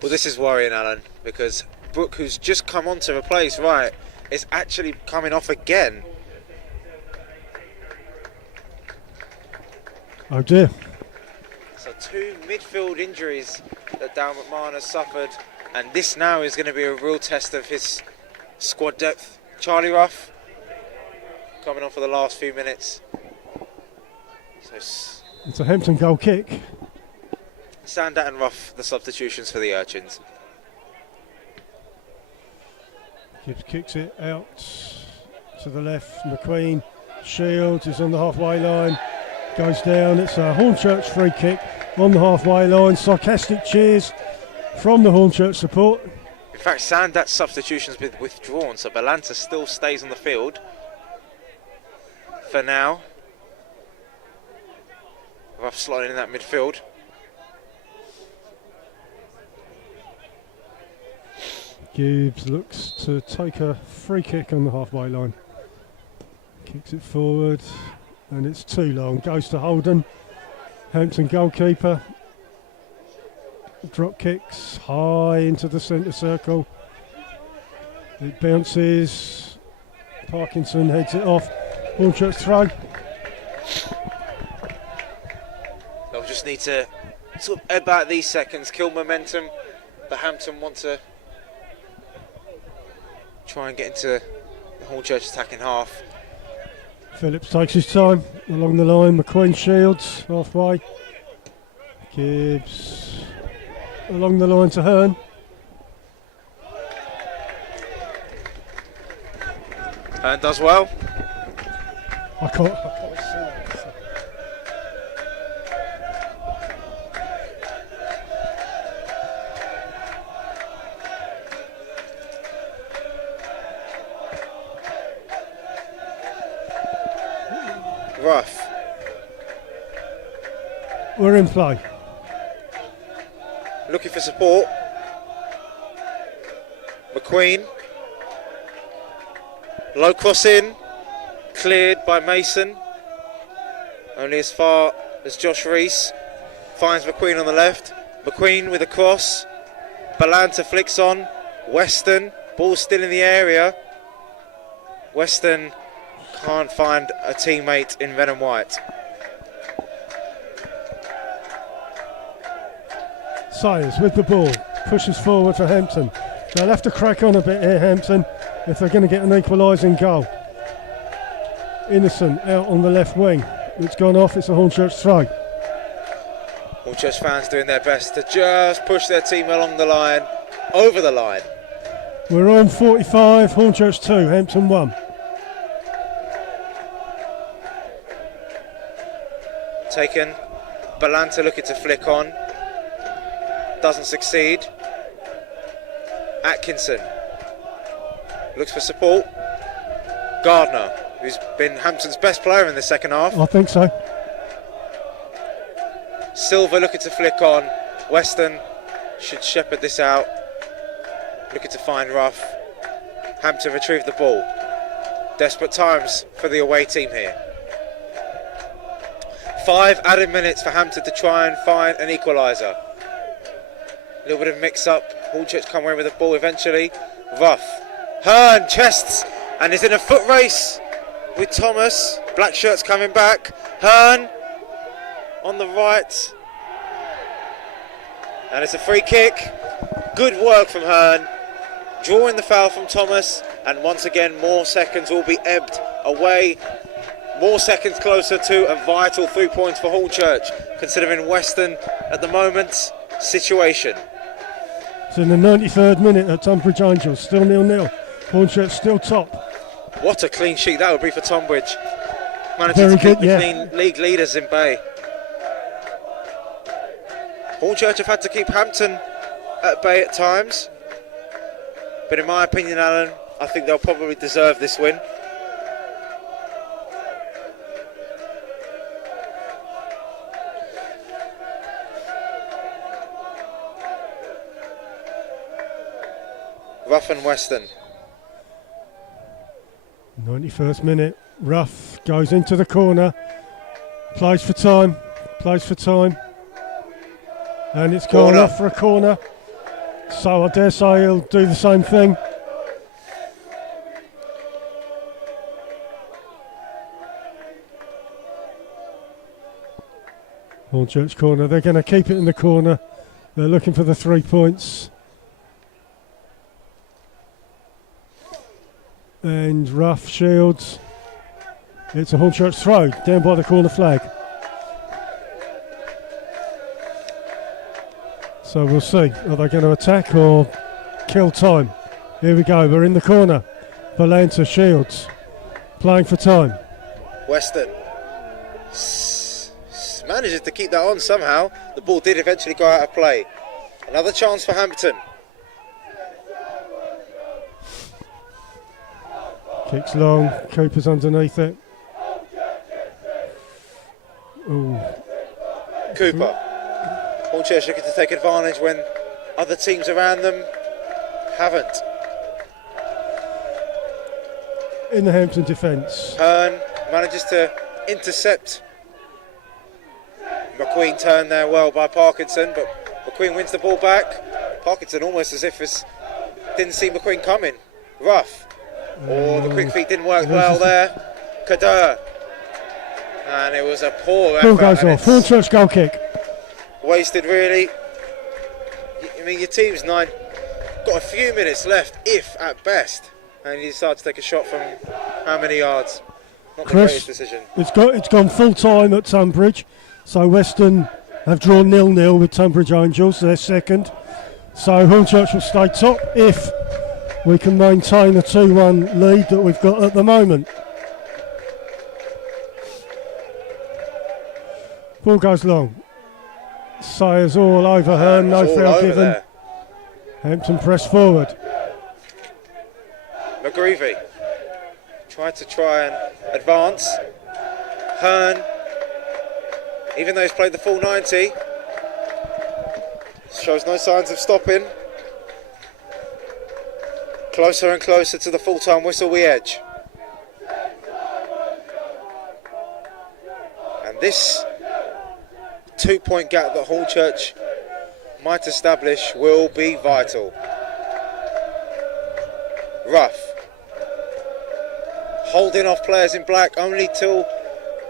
Well, this is worrying, Alan, because Brooke, who's just come on to replace Wright, is actually coming off again. Oh dear. So 2 midfield injuries that Dal McMahon has suffered, and this now is going to be a real test of his squad depth. Charlie Ruff coming on for the last few minutes. So It's a Hampton goal kick. Sandat and Ruff, the substitutions for the Urchins. Gibbs kicks it out to the left. McQueen, Shields is on the halfway line. Goes down. It's a Hornchurch free kick on the halfway line. Sarcastic cheers from the Hornchurch support. In fact, Sandat's substitution's been withdrawn, so Balanta still stays on the field for now. Ruff slotting in that midfield. Gibbs looks to take a free kick on the halfway line. Kicks it forward, and it's too long. Goes to Holden, Hampton goalkeeper. Drop kicks high into the centre circle. It bounces. Parkinson heads it off. Hornchurch throw. They'll just need to sort of ebb out these seconds, kill momentum. But Hampton want to try and get into the Hornchurch attacking half. Phillips takes his time along the line. McQueen Shields halfway. Gibbs along the line to Hearn. Hearn does well. I can't see that. Ruff. We're in play. Looking for support. McQueen. Low cross in. Cleared by Mason. Only as far as Josh Reese. Finds McQueen on the left. McQueen with a cross. Balanta flicks on. Weston. Ball still in the area. Weston can't find a teammate in red and white. Sayers with the ball, pushes forward for Hampton. They'll have to crack on a bit here, Hampton, if they're going to get an equalising goal. Innocent out on the left wing. It's gone off, it's a Hornchurch throw. Hornchurch fans doing their best to just push their team along the line, over the line. We're on 45, Hornchurch 2, Hampton 1. Taken, Balanta looking to flick on, doesn't succeed. Atkinson looks for support. Gardner, who's been Hampton's best player in the second half. I think so. Silver looking to flick on. Weston should shepherd this out. Looking to find Ruff. Hampton retrieve the ball. Desperate times for the away team here. 5 added minutes for Hampton to try and find an equaliser. A little bit of mix up. Hornchurch come away with the ball eventually. Ruff. Hearn chests and is in a foot race with Thomas. Black shirts coming back. Hearn on the right. And it's a free kick. Good work from Hearn. Drawing the foul from Thomas. And once again, more seconds will be ebbed away. More seconds closer to a vital 3 points for Hornchurch, considering Weston at the moment situation. It's in the 93rd minute at Tunbridge Angels, still 0-0. Hornchurch still top. What a clean sheet that would be for Tonbridge. Managing to keep the clean league leaders in bay. Hornchurch have had to keep Hampton at bay at times. But in my opinion, Alan, I think they'll probably deserve this win. Ruff and Weston. 91st minute. Ruff goes into the corner. Plays for time. And it's gone off for a corner. So I dare say he'll do the same thing. Hornchurch corner. They're going to keep it in the corner. They're looking for the 3 points. And Ruff shields. It's a Hornchurch throw down by the corner flag. So we'll see. Are they going to attack or kill time? Here we go. We're in the corner. Balanta shields. Playing for time. Weston manages to keep that on somehow. The ball did eventually go out of play. Another chance for Hampton. Kicks long, Cooper's underneath it. Ooh. Cooper. Hornchurch looking to take advantage when other teams around them haven't. In the Hampton defence. Hearn manages to intercept. McQueen turned there well by Parkinson, but McQueen wins the ball back. Parkinson almost as if it didn't see McQueen coming. Ruff. The quick feet didn't work well there. Kader. And it was a poor effort. Ball goes off. Hornchurch goal kick. Wasted really. I mean, your team's got a few minutes left, if at best. And you decide to take a shot from how many yards? Not the greatest decision. It's gone full time at Tunbridge. So Weston have drawn 0-0 with Tunbridge Angels, their second. So Hornchurch will stay top if we can maintain a 2-1 lead that we've got at the moment. Ball goes long. Sayers all over her, no foul given. There. Hampton press forward. McGreevy tried and advance. Hearn, even though he's played the full 90, shows no signs of stopping. Closer and closer to the full-time whistle we edge. And this 2-point gap that Hornchurch might establish will be vital. Ruff. Holding off players in black only till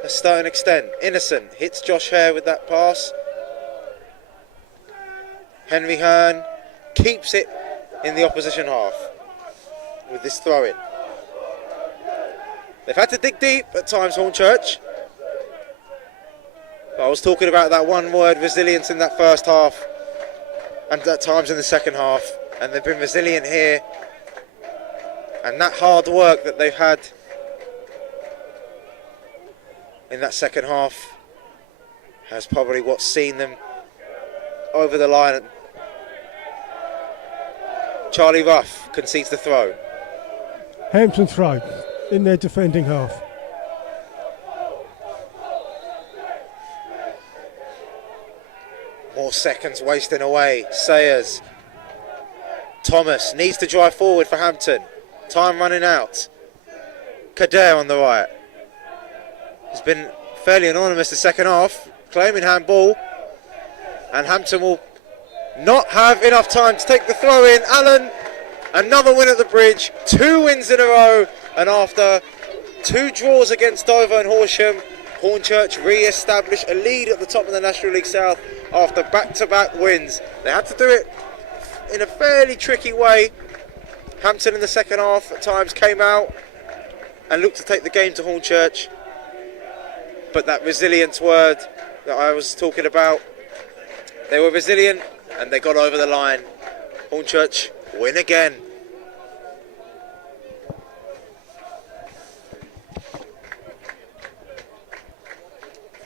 a certain extent. Innocent hits Josh Hare with that pass. Henry Hearn keeps it in the opposition half with this throw-in. They've had to dig deep at times, Hornchurch. But I was talking about that one word, resilience, in that first half and at times in the second half, and they've been resilient here. And that hard work that they've had in that second half has probably what's seen them over the line. Charlie Ruff concedes the throw. Hampton throw in their defending half. More seconds wasting away. Sayers. Thomas needs to drive forward for Hampton. Time running out. Kader on the right. He's been fairly anonymous the second half, claiming handball. And Hampton will not have enough time to take the throw in. Allen, another win at the bridge. 2 wins in a row. And after 2 draws against Dover and Horsham, Hornchurch re-established a lead at the top of the National League South after back-to-back wins. They had to do it in a fairly tricky way. Hampton in the second half at times came out and looked to take the game to Hornchurch. But that resilience word that I was talking about, they were resilient and they got over the line. Hornchurch win again.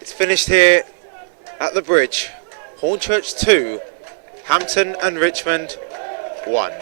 It's finished here at the bridge. Hornchurch 2, Hampton and Richmond 1.